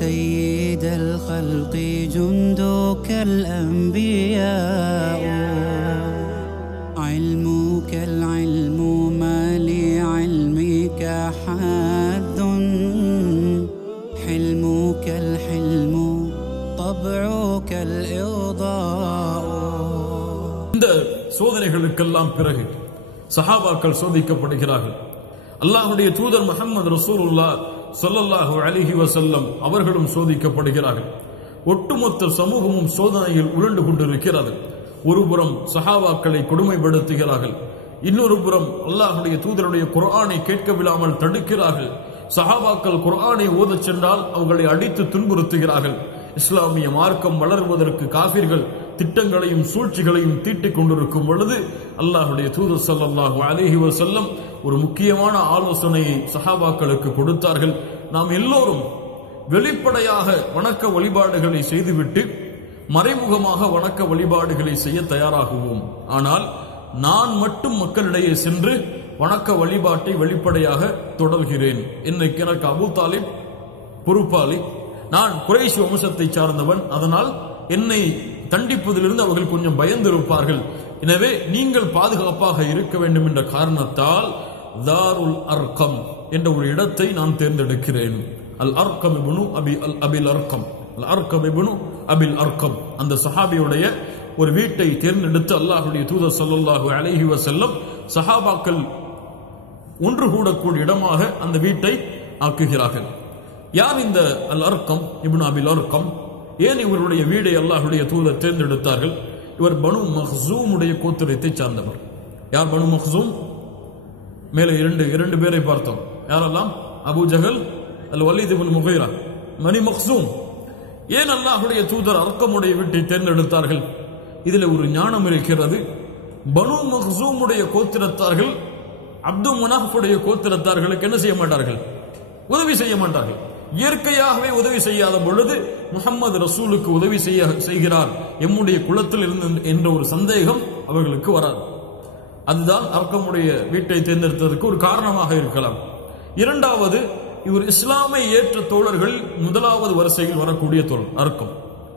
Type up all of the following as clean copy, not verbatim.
سيد الخلق جندك الأنبياء علمك العلم ما لعلمك حد حلمك الحلم طبعك الإرضاء. இந்த சோதனைகளுக்கெல்லாம் பிறகு சஹாபாக்கள் சோதிக்கப்படுகிறார்கள். அல்லாஹ்வுடைய தூதர் முஹம்மது ரசூலுல்லாஹ் ஸல்லல்லாஹு அலைஹி வஸல்லம் அவர்களும் சோதிக்கப்படுகிறார்கள். ஒட்டுமொத்த சமூகமும் சோதனையில் உருண்டு கொண்டிருக்கிறது. ஒருபுறம் சஹாபாக்களை கொடுமைப்படுத்துகிறார்கள், இன்னொரு புறம் அல்லாஹ்வுடைய தூதருடைய குர்ஆனை கேட்க விடாமல் தடுக்கிறார்கள். சஹாபாக்கள் குர்ஆனை ஓதச் சென்றால் அவர்களை அடித்து துன்புறுத்துகிறார்கள். இஸ்லாமிய மார்க்கம் வளர்வதற்கு காஃபிர்கள் திட்டங்களையும் சூழ்ச்சிகளையும் தீட்டிக் கொண்டிருக்கும் பொழுது அல்லாஹ்வுடைய தூதர் ஸல்லல்லாஹு அலைஹி வஸல்லம் ஒரு முக்கியமான ஆலோசனையை சஹாபாக்களுக்கு கொடுத்தார்கள். நாம் எல்லோரும் வெளிப்படையாக வணக்க வழிபாடுகளை செய்துவிட்டு மறைமுகமாக வணக்க வழிபாடுகளை செய்ய தயாராகுவோம். ஆனால் நான் மட்டும் மக்களிடையே சென்று வணக்க வழிபாட்டை வெளிப்படையாக தொடர்கிறேன். இன்னைக்கு எனக்கு அபூ தாலிப் பொறுப்பாளி, நான் குறைஷ் வம்சத்தை சார்ந்தவன், அதனால் என்னை தண்டிப்பதிலிருந்து அவர்கள் கொஞ்சம் பயந்திருப்பார்கள். எனவே நீங்கள் பாதுகாப்பாக இருக்க வேண்டும் என்ற காரணத்தால் தாருல் அர்கம் என்ற ஒரு இடத்தை நான் தேர்ந்தெடுக்கிறேன். அல் அர்கம் இப்னு அபில் அர்கம், அல் அர்கம் இப்னு அபில் அர்கம் அந்த சஹாபியுடைய ஒரு வீட்டை தேர்ந்தெடுத்து அல்லாஹ்வுடைய தூதர் ஸல்லல்லாஹு அலைஹி வஸல்லம் சஹாபாக்கள் ஒன்று கூடக்கூடிய இடமாக அந்த வீட்டை ஆக்குகிறார்கள். யார் இந்த அல் அர்கம் இப்னு அபில் அர்கம்? ஏன் இவருடைய வீடை அல்லாஹ்வுடைய தூதர் தேர்ந்தெடுத்தார்கள்? இவர் பனு மக்சூமுடைய கோத்திரத்தை சார்ந்தவர். யார் பனு மக்சூம்? மேலே இரண்டு பேரை பார்த்தோம். யாரெல்லாம்? அபூ ஜஹல், அல் வலீத் இப்னு முகைரா, பனு மக்சூம். ஏன் அல்லாஹ்வுடைய தூதர் அர்கமுடைய வீட்டை தேர்ந்தெடுத்தார்கள்? இதில் ஒரு ஞானம் இருக்கிறது. பனு மக்சூமுடைய கோத்திரத்தார்கள் அப்து மனாஃபுடைய கோத்திரத்தார்களுக்கு என்ன செய்ய மாட்டார்கள்? உதவி செய்ய மாட்டார்கள். இயற்கையாகவே உதவி செய்யாத பொழுது முஹம்மது ரசூலுக்கு உதவி செய்கிறார் எம்முடைய குலத்தில் இருந்து என்ற ஒரு சந்தேகம் அவர்களுக்கு வராது. அதுதான் அர்கமுடைய வீட்டை தேர்ந்தெடுத்ததற்கு ஒரு காரணமாக இருக்கலாம். இரண்டாவது, இவர் இஸ்லாமை ஏற்ற தோழர்கள் முதலாவது வரிசையில் வரக்கூடிய தோழர் அர்கம்.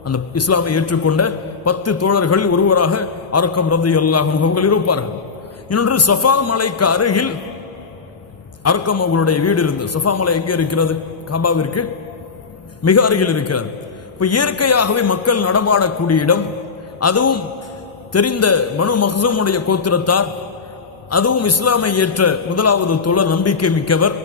அந்த இஸ்லாமை ஏற்றுக்கொண்ட 10 தோழர்கள் ஒருவராக அர்கம் ரலியல்லாஹு அன்ஹு அவர்கள் இருப்பார்கள். இன்னொன்று, சஃபா மலைக்கு அருகில் அர்கம் அவர்களுடைய வீடு இருந்தது. சஃபா மலை எங்கே இருக்கிறது? காபாவிற்கு மிக அருகில் இருக்கிறது. இப்ப இயற்கையாகவே மக்கள் நடமாடக்கூடிய இடம், அதுவும் தெரிந்த பனு மக்சூமுடைய கோத்திரத்தார், அதுவும் இஸ்லாமை ஏற்ற முதலாவது தோழர், நம்பிக்கை மிக்கவர்.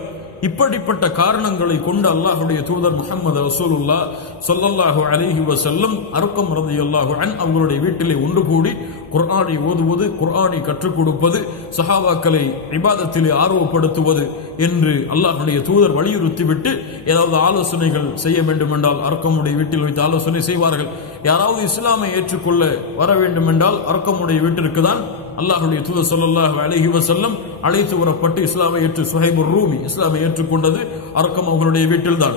இப்படிப்பட்ட காரணங்களை கொண்டு அல்லாஹ்வுடைய தூதர் முஹம்மது ரசூலுல்லாஹ் ஸல்லல்லாஹு அலைஹி வஸல்லம் அர்கம் ரலியல்லாஹு அன்ஹு அவர்களுடைய வீட்டிலே ஒன்று கூடி குர்ஆனை ஓதுவது, குர்ஆனை கற்றுக் கொடுப்பது, சஹாபாக்களை இபாதத்திலே ஆர்வப்படுத்துவது என்று அல்லாஹ்வுடைய தூதர் வலியுறுத்திவிட்டு ஏதாவது ஆலோசனைகள் செய்ய வேண்டும் என்றால் அர்கமுடைய வீட்டில் வைத்து ஆலோசனை செய்வார்கள். யாராவது இஸ்லாமை ஏற்றுக்கொள்ள வர வேண்டும் என்றால் அர்கமுடைய வீட்டிற்கு தான் அல்லாஹ்வுடைய தூதர் ஸல்லல்லாஹு அலைஹி வஸல்லம் அழைத்து வரப்பட்டு இஸ்லாமை ஏற்று சுஹைபுர் ரூமி இஸ்லாமை ஏற்றுக்கொண்டது அர்கம் அவர்களுடைய வீட்டில்தான்.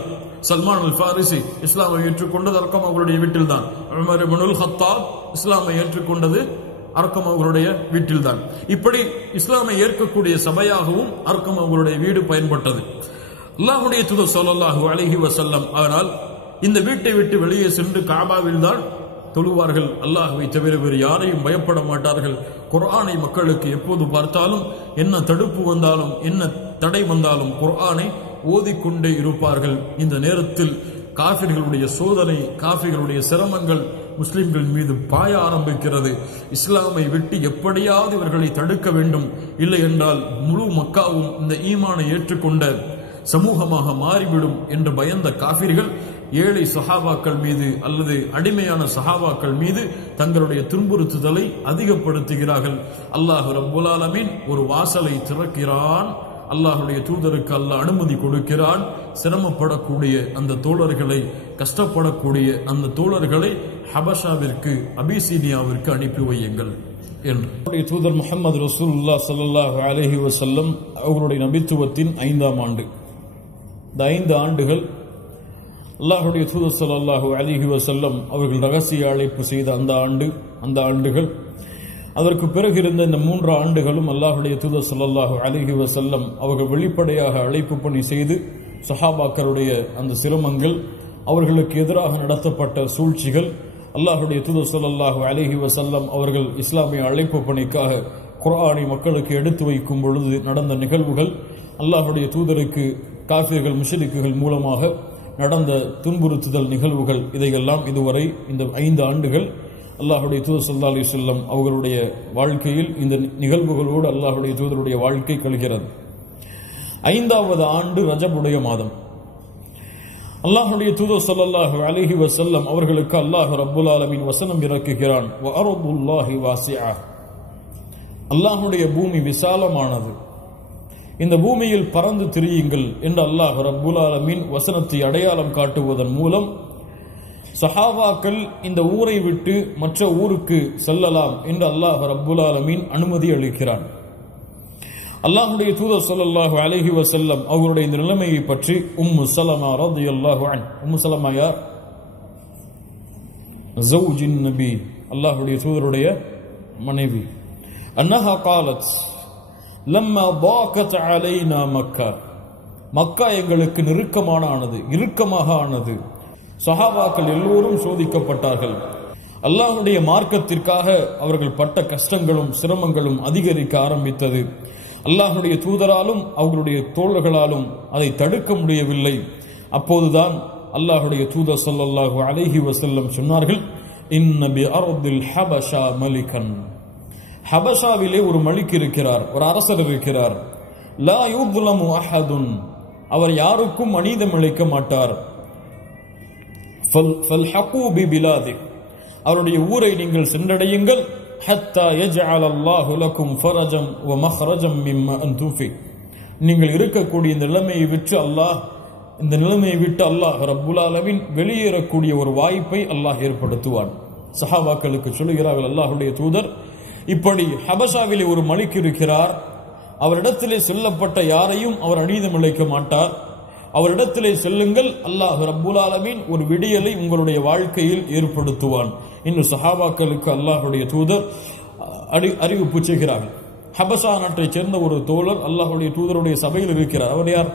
சல்மான் அல் ஃபாரிசி இஸ்லாமை ஏற்றுக்கொண்டது அர்கம் அவர்களுடைய வீட்டில்தான். உமர் இப்னுல் கத்தாப் இஸ்லாமை ஏற்றுக்கொண்டது அர்கம் அவர்களுடைய வீட்டில்தான். இப்படி இஸ்லாமை ஏற்கக்கூடிய சபையாகவும் அர்கம் அவர்களுடைய வீடு பயன்பட்டது. அல்லாஹ்வுடைய தூதர் ஸல்லல்லாஹு அலைஹி வஸல்லம் ஆனால் இந்த வீட்டை விட்டு வெளியே சென்று காபாவில் தான் தொழுவார்கள். அல்லாஹ்வை தவிர வேறு யாரையும் பயப்பட மாட்டார்கள். குர்ஆனை மக்களுக்கு எப்போது பார்த்தாலும் என்ன தடுப்பு வந்தாலும் என்ன தடை வந்தாலும் குர்ஆனை ஓதிக்கொண்டே இருப்பார்கள். இந்த நேரத்தில் காஃபிர்களுடைய சோதனை, காஃபிர்களுடைய சிரமங்கள் முஸ்லிம்கள் மீது பாய ஆரம்பிக்கிறது. இஸ்லாமை விட்டு எப்படியாவது இவர்களை தடுக்க வேண்டும், இல்லை என்றால் முழு மக்காவும் இந்த ஈமானை ஏற்றுக்கொண்ட சமூகமாக மாறிவிடும் என்று பயந்த காஃபிர்கள் ஏழை சஹாபாக்கள் மீது அல்லது அடிமையான சஹாபாக்கள் மீது தங்களுடைய துன்புறுத்துதலை அதிகப்படுத்துகிறார்கள். அல்லாஹ் ரப்புல் ஆலமீன் ஒரு வாசலை திறக்கிறான். அல்லாஹ்வுடைய தூதருக்கு அல்லாஹ் அனுமதி கொடுக்கிறான். சிரமப்படக்கூடிய அந்த தோழர்களை, கஷ்டப்படக்கூடிய அந்த தோழர்களை ஹபஷாவிற்கு, அபிசீனியாவிற்கு அனுப்பி வையுங்கள் என்று தூதர் முஹம்மது ரசூலுல்லாஹ் ஸல்லல்லாஹு அலைஹி வஸல்லம் அவர்களுடைய நபித்துவத்தின் 5ஆம் ஆண்டு. இந்த 5 ஆண்டுகள் அல்லாஹ்வுடைய தூதர் ஸல்லல்லாஹு அலைஹி வஸல்லம் அவர்கள் ரகசிய அழைப்பு செய்த அந்த ஆண்டுகள். அதற்கு பிறகு இருந்த இந்த 3 ஆண்டுகளும் அல்லாஹ்வுடைய தூதர் ஸல்லல்லாஹு அலைஹி வஸல்லம் அவர்கள் வெளிப்படையாக அழைப்பு பணி செய்து சஹாபாக்களுடைய அந்த சிரமங்கள், அவர்களுக்கு எதிராக நடத்தப்பட்ட சூழ்ச்சிகள், அல்லாஹ்வுடைய தூதர் ஸல்லல்லாஹு அலைஹி வஸல்லம் அவர்கள் இஸ்லாமிய அழைப்பு பணிக்காக குர்ஆனை மக்களுக்கு எடுத்து வைக்கும் பொழுது நடந்த நிகழ்வுகள், அல்லாஹ்வுடைய தூதருக்கு காஃபிர்கள் முஷ்ரிக்குகள் மூலமாக நடந்த துன்புறுத்துதல் நிகழ்வுகள், இதையெல்லாம் இதுவரை இந்த 5 ஆண்டுகள் அல்லாஹ்வுடைய தூதர் ஸல்லல்லாஹு அலைஹி வஸல்லம் அவர்களுடைய வாழ்க்கையில் இந்த நிகழ்வுகளோடு அல்லாஹ்வுடைய தூதருடைய வாழ்க்கை கழிகிறது. 5வது ஆண்டு ரஜபுடைய மாதம். அல்லாஹ்வுடைய தூதர் ஸல்லல்லாஹு அலைஹி வஸல்லம் அவர்களுக்கு அல்லாஹ் ரப்புல் ஆலமீன் வசனம் இறக்குகிறான், வ அர்துல்லாஹி வாசிஆ, அல்லாஹ்வுடைய பூமி விசாலமானது, இந்த பூமியில் பறந்து திரியுங்கள் என்று அல்லாஹ் ரப்புல் ஆலமீன் வசனத்தை அடையாளம் காட்டுவதன் மூலம் சஹாபாக்கள் இந்த ஊரை விட்டு மற்ற ஊருக்கு செல்லலாம் என்று அல்லாஹ் ரப்புல் ஆலமீன் அனுமதி அளிக்கிறான். அல்லாஹ்வுடைய தூதர் ஸல்லல்லாஹு அலைஹி வஸல்லம் அவருடைய இந்த நிலைமையை பற்றி உம்மு ஸலமா ரலியல்லாஹு அன்ஹா, உம்மு ஸலமா யார்? ஜௌஜின் நபி, அல்லாஹ்வுடைய தூதருடைய மனைவி. அன்னஹா காலத் லம்மா ضاقت علينا மக்கா, மக்கா எங்களுக்கு நெருக்கமாக ஆனது, சஹாபாக்கள் எல்லோரும் சோதிக்கப்பட்டார்கள். அல்லாஹ்வுடைய மார்க்கத்திற்காக அவர்கள் பட்ட கஷ்டங்களும் சிரமங்களும் அதிகரிக்க ஆரம்பித்தது. அல்லாஹ்வுடைய தூதராலும் அவர்களுடைய தோழர்களாலும் அதை தடுக்க முடியவில்லை. அப்போதுதான் அல்லாஹ்வுடைய தூதர் ஸல்லல்லாஹு அலைஹி வஸல்லம் சொன்னார்கள், இன்ன பி அர்தில் ஹபஷா மலிகன், ஹபஷாவிலே ஒரு மலிக் இருக்கிறார், ஒரு அரசர் இருக்கிறார். லா யுظ்லமு அஹதுன், அவர் யாருக்கும் அநீதம் இழைக்க மாட்டார். ஃபல்ஹகு பிபிலாதி, அவருடைய ஊரை நீங்கள் சென்றடையுங்கள். ஹத்தா யஜ்அல் அல்லாஹு லக்கும் ஃபரஜம் வ மஹ்ரஜம் மிம்மா அன்தும் ஃபீ, நீங்கள் இருக்கக்கூடிய இந்த நிலைமையை விட்டு அல்லாஹ் ரப்புல் ஆலமீன் வெளியேறக்கூடிய ஒரு வாய்ப்பை அல்லாஹ் ஏற்படுத்துவான். சஹாபாக்களுக்கு சொல்லுகிறார்கள், அல்லாஹ்வுடைய தூதர், இப்படி ஹபஷாவிலே ஒரு மலிக் இருக்கிறார், அவரிடத்திலே சொல்லப்பட்ட யாரையும் அவர் அநீதம் இழைக்க மாட்டார், அவரிடத்திலே செல்லுங்கள், அல்லாஹ் ரப்புல் ஆலமீன் ஒரு விடியலை உங்களுடைய வாழ்க்கையில் ஏற்படுத்துவான் என்று சஹாபாக்களுக்கு அல்லாஹ்வுடைய தூதர் அறிவிப்பு செய்கிறார்கள். ஹபஷா நாட்டைச் சேர்ந்த ஒரு தோழர் அல்லாஹ்வுடைய தூதருடைய சபையில் இருக்கிறார். அவர் யார்?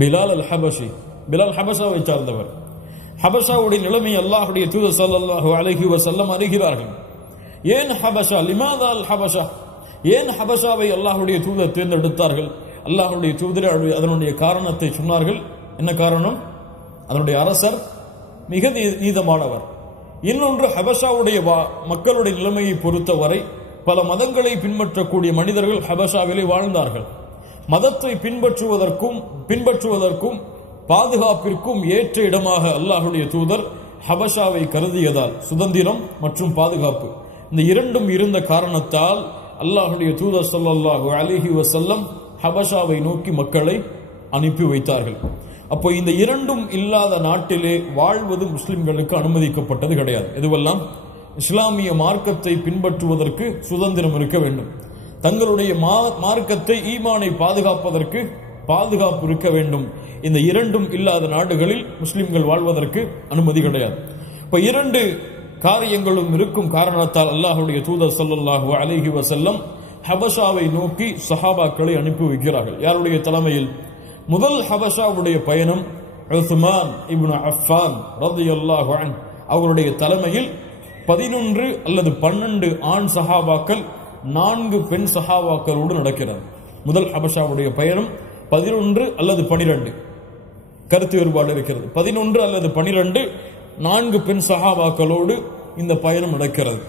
பிலால் அல் ஹபஷி. பிலால் ஹபஷாவை சார்ந்தவர். ஹபஷாவுடைய நிலைமை அல்லாஹ்வுடைய தூதர் ஸல்லல்லாஹு அலைஹி வஸல்லம் அறிகிறார்கள். ஏன் ஹபஷா? லிமாதா அல் ஹபஷா, ஏன் ஹபஷாவை அல்லாஹ்வுடைய தூதர் தேர்ந்தெடுத்தார்கள்? அல்லாஹ்வுடைய தூதர் அதனுடைய காரணத்தை சொன்னார்கள். என்ன காரணம்? அதனுடைய அரசர் மிக நீதமானவர். இன்னொன்று, ஹபஷாவுடைய மக்களுடைய நிலைமையை பொறுத்தவரை பல மதங்களை பின்பற்றக்கூடிய மனிதர்கள் ஹபஷாவிலே வாழ்ந்தார்கள். மதத்தை பின்பற்றுவதற்கும் பாதுகாப்பிற்கும் ஏற்ற இடமாக அல்லாஹ்வுடைய தூதர் ஹபஷாவை கருதியதால் சுதந்திரம் மற்றும் பாதுகாப்பு இந்த இரண்டும் இருந்த காரணத்தால் அல்லாஹ்வுடைய தூதர் ஸல்லல்லாஹு அலைஹி வஸல்லம் ஹபஷாவை நோக்கி மக்களை அனுப்பி வைத்தார்கள். அப்போ இந்த இரண்டும் இல்லாத நாட்டிலே வாழ்வது முஸ்லிம்களுக்கு அனுமதிக்கப்பட்டது கிடையாது. இதுவெல்லாம் இஸ்லாமிய மார்க்கத்தை பின்பற்றுவதற்கு சுதந்திரம் இருக்க வேண்டும். தங்களுடைய மார்க்கத்தை, ஈமானை பாதுகாப்பதற்கு பாதுகாப்பு இருக்க வேண்டும். இந்த இரண்டும் இல்லாத நாடுகளில் முஸ்லிம்கள் வாழ்வதற்கு அனுமதி கிடையாது. இப்ப இரண்டு காரியங்களும் இருக்கும் காரணத்தால் அல்லாஹ்வுடைய தூதர் ஸல்லல்லாஹு அலைஹி வஸல்லம் ஹபஷாவை நோக்கி சஹாபாக்களை அனுப்பி வைக்கிறார்கள். யாருடைய தலைமையில்? முதல் ஹபஷாவுடைய பயணம் உஸ்மான் இப்னு அஃபான் ரலியல்லாஹு அன்ஹு அவருடைய தலைமையில் 11 அல்லது 12 ஆண் சஹாபாக்கள் 4 பெண் சஹாபாக்களோடு நடக்கிறது. முதல் ஹபஷாவுடைய பயணம் 11 அல்லது 12, கருத்து வேறுபாடு இருக்கிறது. 11 அல்லது 12 4 பெண் சஹாபாக்களோடு இந்த பயணம் நடக்கிறது.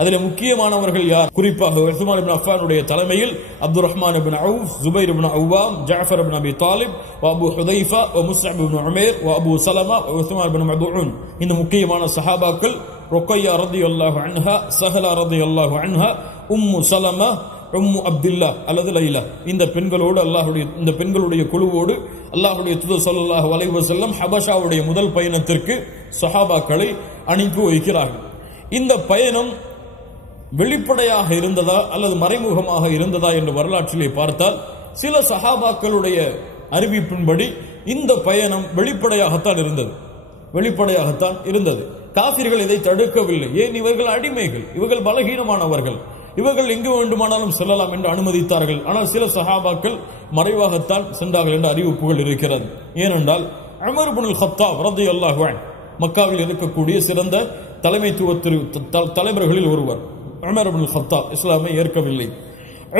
அதில் முக்கியமானவர்கள் யார்? குறிப்பாக உஸ்மான் இப்னு அஃபானுடைய தலைமையில் அப்துர் ரஹ்மான் இப்னு அவுஃப், ஜுபைர் இப்னு அவ்வாம், ஜஅஃபர் இப்னு அபி தாலிப், அபூ ஹுதைஃபா, முஸ்அப் இப்னு உமைர், அபூ சலமா, உஸ்மான் இப்னு மதுஊன், இந்த முக்கியமான சஹாபாக்கள், ருக்கையா ரலியல்லாஹு அன்ஹா, சஹலா ரலியல்லாஹு அன்ஹா, உம்மு சலமா, உம்மு அப்துல்லா அல்லது லைலா, இந்த பெண்களுடைய குழுவோடு அல்லாஹ்வுடைய தூதர் ஸல்லல்லாஹு அலைஹி வஸல்லம் ஹபஷாவுடைய முதல் பயணத்திற்கு சஹாபாக்களை அனுப்பி வைக்கிறார்கள். இந்த பயணம் வெளிப்படையாக இருந்ததா அல்லது மறைமுகமாக இருந்ததா என்று வரலாற்றிலே பார்த்தால் சில சஹாபாக்களுடைய அறிவிப்பின்படி இந்த பயணம் வெளிப்படையாகத்தான் இருந்தது. காஃபிர்கள் இதை தடுக்கவில்லை. ஏன்? இவர்கள் அடிமைகள், இவர்கள் பலகீனமானவர்கள். இவர்கள் எங்கு வேண்டுமானாலும் செல்லலாம் என்று அனுமதித்தார்கள். ஆனால் சில சஹாபாக்கள் மறைவாகத்தான் சென்றார்கள் என்ற அறிவிப்புகள் இருக்கிறது. ஏனென்றால் உமர் இப்னுல் கத்தாப் ரலியல்லாஹு அன்ஹு மக்காவில் இருக்கக்கூடிய சிறந்த தலைவர்களில் ஒருவர். உமர் இப்னுல் கத்தாப் இஸ்லாமை ஏற்கவில்லை.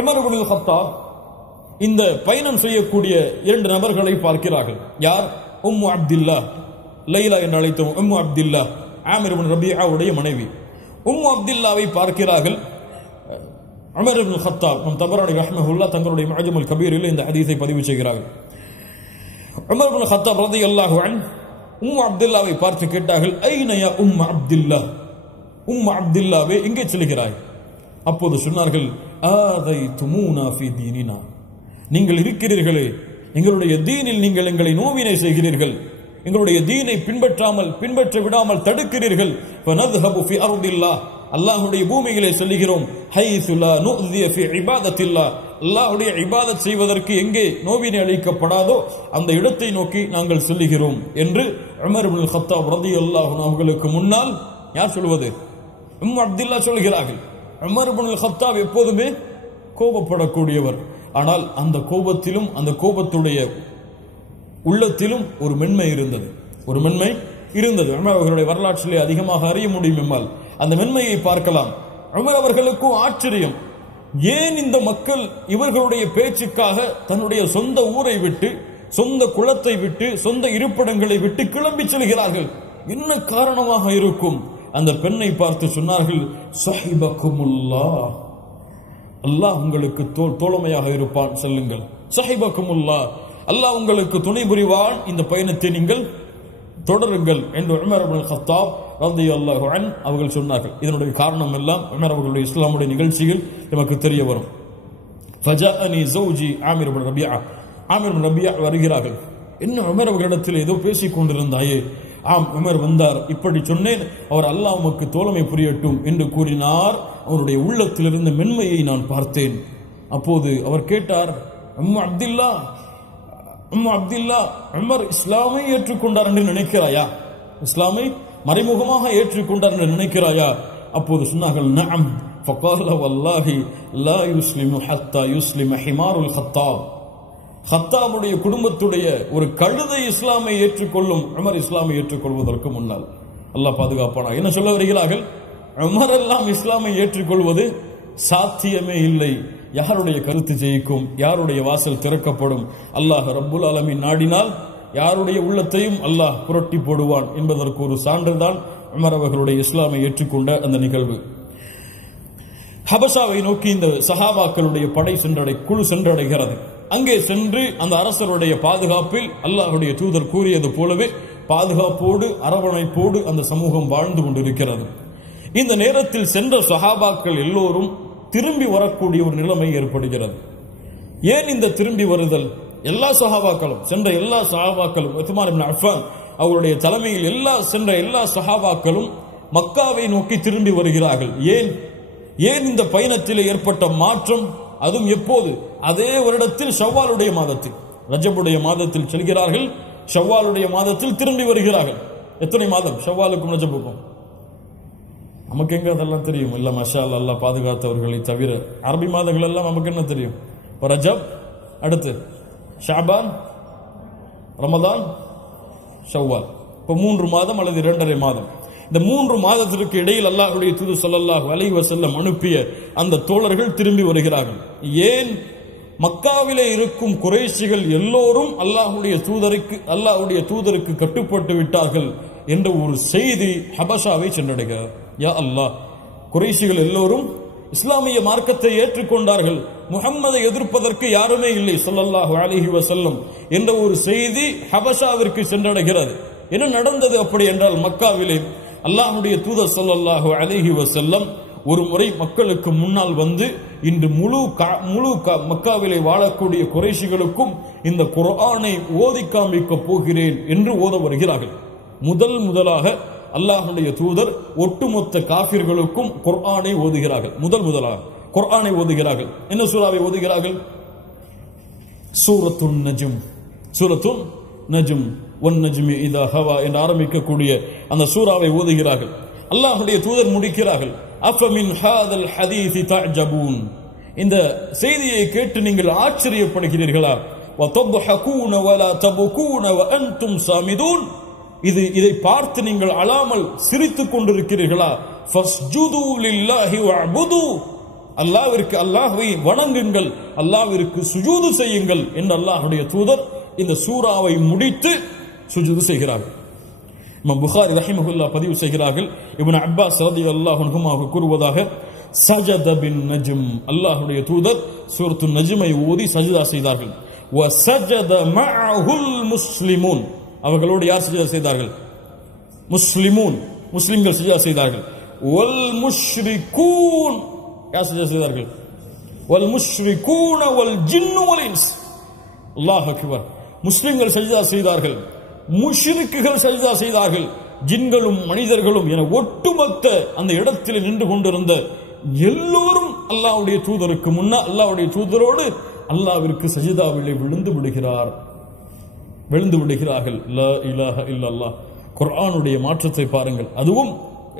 உமர் இப்னுல் கத்தாப் இந்த பயணம் செய்யக்கூடிய 2 நபர்களை பார்க்கிறார்கள். யார்? உம்மு அப்துல்லா, லைலா என்று அழைத்தோம். உம்மு அப்துல்லா ஆமிர் இப்னு ரபியாவுடைய மனைவி. உம்மு அப்துல்லாவை பார்க்கிறார்கள். உமர் இப்னுல் கத்தாப் தபரானி ரஹ்மஹுல்லாஹ் தங்களுடைய முஅஜமுல் கபீரில் இந்த ஹதீஸை பதிவு செய்கிறார்கள். உமர் இப்னுல் கத்தாப் ரலியல்லாஹு அன்ஹு உம்மு அப்துல்லாவை பார்த்து கேட்டார்கள், ஐன யா உம்மு அப்துல்லா, உம்மு அப்துல்லாவே எங்கே செல்கிறாய்? அப்போது சொன்னார்கள், ஆதைதுமூனா ஃபீ தீனினா, நீங்கள் இருக்கிறீர்களே எங்களுடைய தீனில் நீங்கள் எங்களை நோவினை செய்கிறீர்கள், எங்களுடைய தீனை பின்பற்ற விடாமல் தடுக்கிறீர்கள். ஃபனذهب في ارض الله, அல்லாஹ்வுடைய பூமியிலே செல்கிறோம். ஹைது லா நுذي في عبادة الله, அல்லாஹ்வுடைய இபாதத் செய்வதற்கு எங்கே நோவினை அளிக்கப்படாதோ அந்த இடத்தை நோக்கி நாங்கள் செல்கிறோம் என்று உமர் இப்னுல் கத்தாப் ரலியல்லாஹு அன்ஹு அவர்களுக்கு முன்னால் யார் சொல்வது? உம்மு அப்துல்லா சொல்கிறார்கள். உமர் இப்னுல் கத்தாப் எப்போதுமே கோபப்படக்கூடியவர். ஆனால் அந்த கோபத்திலும் அந்த கோபத்துடைய உள்ளத்திலும் ஒரு மென்மை இருந்தது. உமர் அவர்களுடைய வரலாற்றிலே அதிகமாக அறிய முடியும் எம்மால். அந்த மென்மையை பார்க்கலாம். உமர் அவர்களுக்கும் ஆச்சரியம், ஏன் இந்த மக்கள் இவர்களுடைய பேச்சுக்காக தன்னுடைய சொந்த ஊரை விட்டு, சொந்த குலத்தை விட்டு, சொந்த இருப்பிடங்களை விட்டு கிளம்பி செல்கிறார்கள்? என்ன காரணமாக இருக்கும்? அந்த பெண்ணை பார்த்து சொன்னார்கள், ஸஹிபகுமுல்லாஹ், அல்லாஹ் உங்களுக்கு தோழமையாக இருப்பான், செல்லுங்கள். ஸஹிபகுமுல்லாஹ், அல்லாஹ் உங்களுக்கு துணை புரிவான், இந்த பயணத்தை நீங்கள் தொடருங்கள் என்று உமர் இப்னுல் கத்தாப் ரலியல்லாஹு அன்ஹு அவர்கள் சொன்னார்கள். இதனுடைய காரணம் எல்லாம் உமர் அவர்களுடைய இஸ்லாமுடைய நிகழ்ச்சியில் நமக்கு தெரிய வரும். ஃபஜாஅனி ஸௌஜி ஆமிர் இப்னு ரபியா, ஆமிர் இப்னு ரபியா வருகிறார்கள். என்ன உமர் அவர்களிடத்தில் ஏதோ பேசிக் கொண்டிருந்தாயே? ஆம், உமர் வந்தார், இப்படி சொன்னேன், அவர் அல்லாஹ் உமக்கு தோழமை புரியட்டும் என்று கூறினார். அவருடைய உள்ளத்திலிருந்து மென்மையை நான் பார்த்தேன். அப்போது அவர் கேட்டார், உம்மு அப்துல்லா, உமர் இஸ்லாமை ஏற்றுக்கொண்டார் என்று நினைக்கிறாயா? இஸ்லாமை மறைமுகமாக ஏற்றுக்கொண்டார் என்று நினைக்கிறாயா? அப்போது சொன்னார்கள், நஅம். ஃபகால வல்லாஹி லா யுஸ்லிமு ஹத்தா யுஸ்லிம ஹிமாருல் கத்தாப், கத்தாபுடைய குடும்பத்துடைய ஒரு கழுதை இஸ்லாமை ஏற்றுக்கொள்ளும், உமர் இஸ்லாமை ஏற்றுக்கொள்வதற்கு முன்னால். அல்லாஹ் பாதுகாப்பானா. என்ன சொல்ல வருகிறார்கள்? உமர் எல்லாம் இஸ்லாமை ஏற்றுக்கொள்வது சாத்தியமே இல்லை. யாருடைய கருத்து ஜெயிக்கும்? யாருடைய வாசல் திறக்கப்படும்? அல்லாஹ் ரப்புல் ஆலமீன் நாடினால் யாருடைய உள்ளத்தையும் அல்லாஹ் புரட்டி போடுவான் என்பதற்கு ஒரு சான்றுதான் உமர் அவர்களுடைய இஸ்லாமை ஏற்றுக்கொண்ட அந்த நிகழ்வு. ஹபஷாவை நோக்கி இந்த சஹாபாக்களுடைய படை குழு சென்றடைகிறது. அங்கே சென்று அந்த அரசருடைய பாதுகாப்பில் அல்லாஹ்வுடைய தூதர் கூறியது போலவே பாதுகாப்போடு அரவணைப்போடு அந்த சமூகம் வாழ்ந்து கொண்டிருக்கிறது. இந்த நேரத்தில் சென்ற சஹாபாக்கள் எல்லோரும் திரும்பி வரக்கூடிய ஒரு நிலைமை ஏற்படுகிறது. ஏன் இந்த திரும்பி வருதல்? எல்லா சஹாபாக்களும் சென்ற எல்லா சஹாபாக்களும், உஸ்மான் இப்னு அஃபான் அவருடைய தலைமையில் சென்ற எல்லா சஹாபாக்களும் மக்காவை நோக்கி திரும்பி வருகிறார்கள். ஏன் இந்த பயணத்தில் ஏற்பட்ட மாற்றம்? அதுவும் எப்போது? அதே வருடத்தில் ஷவ்வாலுடைய மாதத்தில், ரஜபுடைய மாதத்தில் செல்கிறார்கள். ஷவ்வாலுடைய மாதத்தில் திரும்பி வருகிறார்கள். எத்தனை மாதம் ஷவ்வாலுக்கும் ரஜபுக்கும்? நமக்கு எங்க அதெல்லாம் தெரியும்? இல்ல மஷா அல்லாஹ் பாதுகாத்தவர்களை தவிர அரபி மாதங்கள் எல்லாம் நமக்கு என்ன தெரியும்? ரஜப், அடுத்து ஷாபான், ரமதான், ஷவ்வால். இப்ப 3 மாதம் அல்லது 2.5 மாதம். இந்த 3 மாதத்திற்கு இடையில் அல்லாஹ்வுடைய தூதர் ஸல்லல்லாஹு அலைஹி வஸல்லம் அனுப்பிய அந்த தோழர்கள் திரும்பி வருகிறார்கள். ஏன்? மக்காவிலே இருக்கும் குறைஷிகள் எல்லோரும் அல்லாஹ்வுடைய தூதருக்கு கட்டுப்பட்டு விட்டார்கள் என்ற ஒரு செய்தி ஹபஷாவை சென்றடைகிறது. யா அல்லாஹ், குறைஷிகள் எல்லோரும் இஸ்லாமிய மார்க்கத்தை ஏற்றுக்கொண்டார்கள், முஹம்மதை எதிர்ப்பதற்கு யாருமே இல்லை ஸல்லல்லாஹு அலைஹி வஸல்லம் என்ற ஒரு செய்தி ஹபஷாவிற்கு சென்றடைகிறது. என்ன நடந்தது அப்படி என்றால், மக்காவிலே அல்லாஹ்வுடைய தூதர் ஸல்லல்லாஹு அலைஹி வஸல்லம் ஒரு முறை மக்களுக்கு முன்னால் வந்து, இன்று முழு மக்காவிலே வாழக்கூடிய குறைஷிகளுக்கும் இந்த குர்ஆனை ஓதி காண்பிக்க போகிறேன் என்று ஓத வருகிறார்கள். முதலாக அல்லாஹ்வுடைய தூதர் ஒட்டுமொத்த காஃபிர்களுக்கும் குர்ஆனை ஓதுகிறார்கள். முதலாக குர்ஆனை ஓதுகிறார்கள். என்ன சூராவை ஓதுகிறார்கள்? சூரத்துன் நஜ்ம் வன் நஜ்மி இதா ஹவா என்று ஆரம்பிக்கக்கூடிய அந்த சூராவை ஓதுகிறார்கள். அல்லாஹ்வுடைய தூதர் முடிக்கிறார்கள், அஃபமின் ஹாதல் ஹதீஸி தஅஜபூன், இந்த செய்தியை கேட்டு நீங்கள் ஆச்சரியப்படுகிறீர்களா? வதضحكون ولا تبكون وانتم سامدون, இதை பார்த்து நீங்கள் அழாமல் சிரித்துக் கொண்டிருக்கிறீர்களா? ஃபஸ்ஜுது லில்லாஹி வஅபுது, அல்லாஹ்வை வணங்குங்கள், அல்லாஹ்விற்கு சுஜூது செய்யுங்கள் என்று அல்லாஹ்வுடைய தூதர் இந்த சூராவை முடித்து சுஜூது செய்கிறார்கள். இமாம் புகாரி ரஹிமஹுல்லாஹ் பதிவு செய்கிறார்கள், இப்னு அப்பாஸ் ரலியல்லாஹு அன்ஹுமா கூறுவதாக, சஜத பின் நஜ்ம், அல்லாஹ்வுடைய தூதர் சூரத்து நஜ்மை ஓதி சஜதா செய்தார்கள். வஸஜத மஅஹுல் முஸ்லிமூன், அவர்களோடு யார் சஜதா செய்தார்கள்? முஸ்லிம்கள் சஜதா செய்தார்கள். வல் முஷ்ரிகூன், யார் சஜதா செய்தார்கள்? வல் முஷ்ரிகூன வல் ஜின்னு வல் இன்ஸ், அல்லாஹ் அக்பர். முஸ்லிம்கள் சஜதா செய்தார்கள், முஷ்ரிக்குகள் சஜதா செய்தார்கள், ஜின்களும் மனிதர்களும் என ஒட்டுமொத்த அந்த இடத்தில் நின்று கொண்டிருந்த எல்லோரும் அல்லாஹ்வுடைய தூதருக்கு முன்னால், அல்லாஹ்வுடைய தூதரோடு அல்லாஹ்விற்கு சஜிதாவிலே விழுந்து விடுகிறார்கள். லா இலாஹ இல்லல்லாஹ். குர்ஆனுடைய மாற்றத்தை பாருங்கள். அதுவும்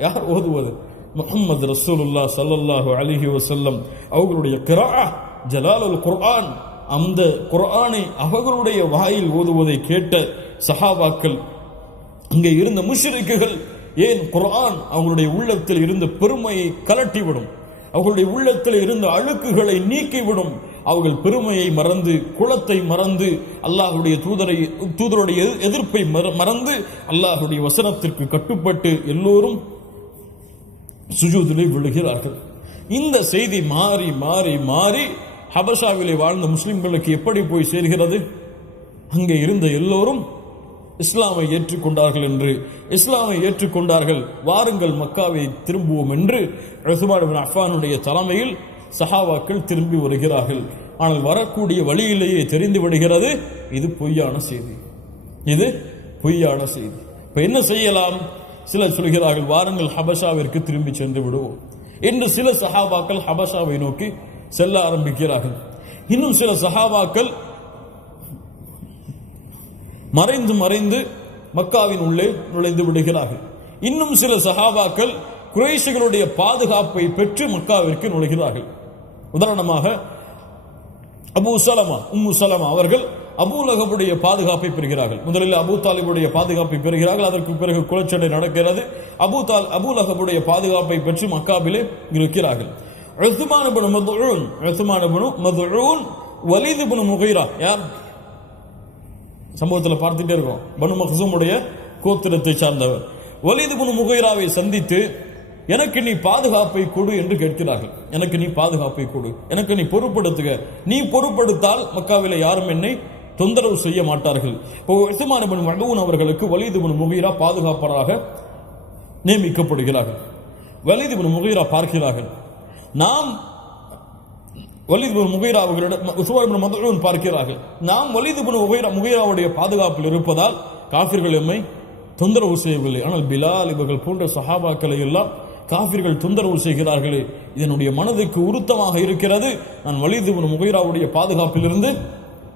யார் ஓதுவது? முஹம்மது ரசூலுல்லாஹ் ஸல்லல்லாஹு அலைஹி வஸல்லம் அவர்களுடைய கிராஅ ஜலாலுல் குர்ஆன், அந்த குர்ஆனை அவர்களுடைய வாயில் ஓதுவதை கேட்ட சஹாபாக்கள், இங்கே இருந்த முஷ்ரிக்குகள், ஏன் குர்ஆன் அவங்களுடைய உள்ளத்தில் இருந்த பெருமையை கலட்டிவிடும், அவர்களுடைய உள்ளத்தில் இருந்த அழுக்குகளை நீக்கிவிடும். அவர்கள் பெருமையை மறந்து, குலத்தை மறந்து, அல்லாஹ்வுடைய தூதருடைய எதிர்ப்பை மறந்து அல்லாஹ்வுடைய வசனத்திற்கு கட்டுப்பட்டு எல்லோரும் சுஜூதிலே விழுகிறார்கள். இந்த செய்தி மாறி மாறி மாறி ஹபஷாவிலே வாழ்ந்த முஸ்லிம்களுக்கு எப்படி போய் சேர்கிறது? அங்கே இருந்த எல்லோரும் இஸ்லாமை ஏற்றுக்கொண்டார்கள் என்று, இஸ்லாமை ஏற்றுக்கொண்டார்கள், வாருங்கள் மக்காவை திரும்புவோம் என்று உஸ்மான் இப்னு அஃபானுடைய தலைமையில் சஹாபாக்கள் திரும்பி வருகிறார்கள். ஆனால் வரக்கூடிய வழியிலேயே தெரிந்து விடுகிறது, இது பொய்யான செய்தி, இது பொய்யான செய்தி. இப்ப என்ன செய்யலாம்? சிலர் சொல்கிறார்கள், வாருங்கள் ஹபஷாவிற்கு திரும்பி சென்று விடுவோம் என்று. சில சஹாபாக்கள் ஹபஷாவை நோக்கி செல்ல ஆரம்பிக்கிறார்கள். இன்னும் சில சஹாபாக்கள் மறைந்து மறைந்து மக்காவின் உள்ளே நுழைந்து விடுகிறார்கள். இன்னும் சில சஹாபாக்கள் குறைஷிகளுடைய பாதுகாப்பை பெற்று மக்காவிற்கு நுழைகிறார்கள். உதாரணமாக உம்மு சலமா அவர்கள் அபூ லஹபுடைய பாதுகாப்பை பெறுகிறார்கள். முதலில் அபூ தாலிபுடைய பாதுகாப்பை பெறுகிறார்கள். அதற்கு பிறகு குலச்சண்டை நடக்கிறது. அபூ லஹபுடைய பாதுகாப்பை பெற்று மக்காவிலே இருக்கிறார்கள். உஸ்மான் இப்னு மத்ஊன், வலீத் இப்னு முகீரா, யார் சம்பவத்தில் பார்த்துட்டே இருக்கோம், பனு மக்சூமுடைய கோத்திரத்தை சார்ந்தவர். வலீத் இப்னு முகீராவை சந்தித்து, எனக்கு நீ பாதுகாப்பை கொடு என்று கேட்கிறார்கள். எனக்கு நீ பாதுகாப்பை கொடு, எனக்கு நீ பொறுப்படுத்துக, நீ பொறுப்படுத்தால் மக்காவிலே யாரும் என்னை தொந்தரவு செய்ய மாட்டார்கள். உஸ்மான் இப்னு மத்ஊன் அவர்களுக்கு வலீத் இப்னு முகீரா பாதுகாப்பராக நியமிக்கப்படுகிறார்கள். வலீத் இப்னு முகீரா பார்க்கிறார்கள், நாம் வலீத் இப்னு முகீரா அவர்களிடம் உஸ்மான் இப்னு மத்ஊன் பார்க்கிறார்கள், நாம் வலீத் இப்னு முகீராவுடைய பாதுகாப்பில் இருப்பதால் காஃபிர்கள் எம்மை தொந்தரவு செய்யவில்லை. ஆனால் பிலால் இவர்கள் போன்ற சஹாபாக்களை எல்லாம் காஃபிர்கள் தொந்தரவு செய்கிறார்களே, இதனுடைய மனதுக்கு உறுத்தமாக இருக்கிறது. நான் வலீத் இப்னு முகீராவுடைய பாதுகாப்பில் இருந்து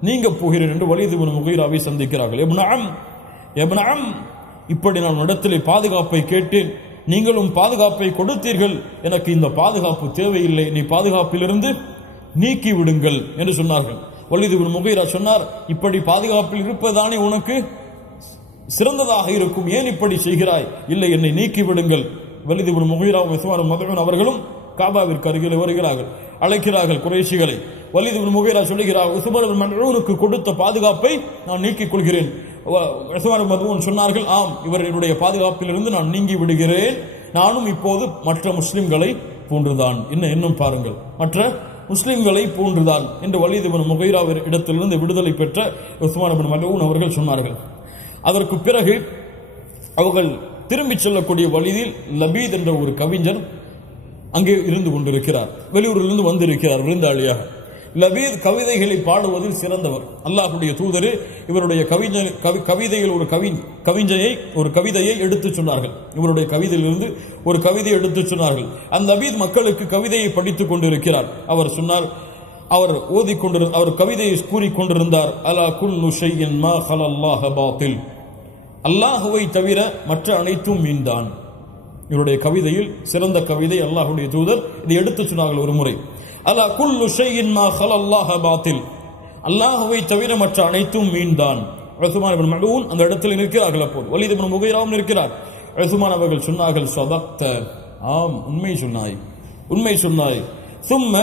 நீங்க போகிறேன் என்று வலீத் இப்னு முகீராவை சந்திக்கிறார்கள். இப்னு அம், இப்படி நான் இடத்திலே பாதுகாப்பை கேட்டேன், நீங்களும் பாதுகாப்பை கொடுத்தீர்கள், எனக்கு இந்த பாதுகாப்பு தேவையில்லை, நீ பாதுகாப்பிலிருந்து நீக்கி விடுங்கள் என்று சொன்னார்கள். வலீத் இப்னு முகீரா சொன்னார், இப்படி பாதுகாப்பில் இருப்பதானே உனக்கு சிறந்ததாக இருக்கும், ஏன் இப்படி செய்கிறாய்? இல்லை, என்னை நீக்கி விடுங்கள். வலீத் இப்னு முகீராவும் உஸ்மான் மத்ஊன் அவர்களும் காபாவிற்கு அருகில் வருகிறார்கள், அழைக்கிறார்கள் குறைஷிகளை. வலீத் இப்னு முகீரா சொல்லுகிறார், உஸ்மான் இப்னு மத்ஊனுக்கு கொடுத்த பாதுகாப்பை நான் நீக்கிக் கொள்கிறேன். உஸ்மான் இப்னு மத்ஊன் சொன்னார்கள், ஆம், இவர்களுடைய பாதுகாப்பில் இருந்து நான் நீங்கி விடுகிறேன், நானும் இப்போது மற்ற முஸ்லிம்களை போன்றுதான். இன்னும் பாருங்கள், மற்ற முஸ்லிம்களை போன்றுதான் என்று வலீத் இப்னு முகீரா இடத்திலிருந்து விடுதலை பெற்ற உஸ்மான் இப்னு மத்ஊன் அவர்கள் சொன்னார்கள். அதற்கு பிறகு அவர்கள் திரும்பி செல்லக்கூடிய வழியில் லபீத் என்ற ஒரு கவிஞர் அங்கே இருந்து கொண்டிருக்கிறார், வெளியூரிலிருந்து வந்திருக்கிறார் விருந்தாளியாக. லபீத் கவிதைகளை பாடுவதில் சிறந்தவர். அல்லாஹ்வுடைய தூதர் இவருடைய கவிதையில் ஒரு கவிதையை எடுத்துச் சொன்னார்கள். இவருடைய கவிதையிலிருந்து ஒரு கவிதையை எடுத்துச் சொன்னார்கள். அந்த லபீத் மக்களுக்கு கவிதையை படித்துக் கொண்டிருக்கிறார். அவர் சொன்னார், அவர் கவிதையை கூறிக்கொண்டிருந்தார், அலா குல்லு ஷைஇன் மா ஹலல்லாஹ பாத்தில், அல்லாஹுவை தவிர மற்ற அனைத்தும் மீன்தான். இவருடைய கவிதையில் சிறந்த கவிதை அல்லாஹ்வுடைய தூதர் இதை எடுத்து சொன்னார்கள் ஒரு முறை. அலா குல்லு ஷைஇன் மா ஹலல்லாஹ பாத்தில், அல்லாஹ்வை தவிர மற்ற அனைத்தும் வீண்தான். உஸ்மான் இப்னு மலூன் அந்த இடத்தில் இருக்கிறார்கள். அப்போது வலீத் இப்னு முகைராவும் இருக்கிறார். உஸ்மான் அவர்கள் சொன்னார்கள், ஸதக்த, ஆம் உண்மை சொன்னாய், உண்மை சொன்னாய். ثم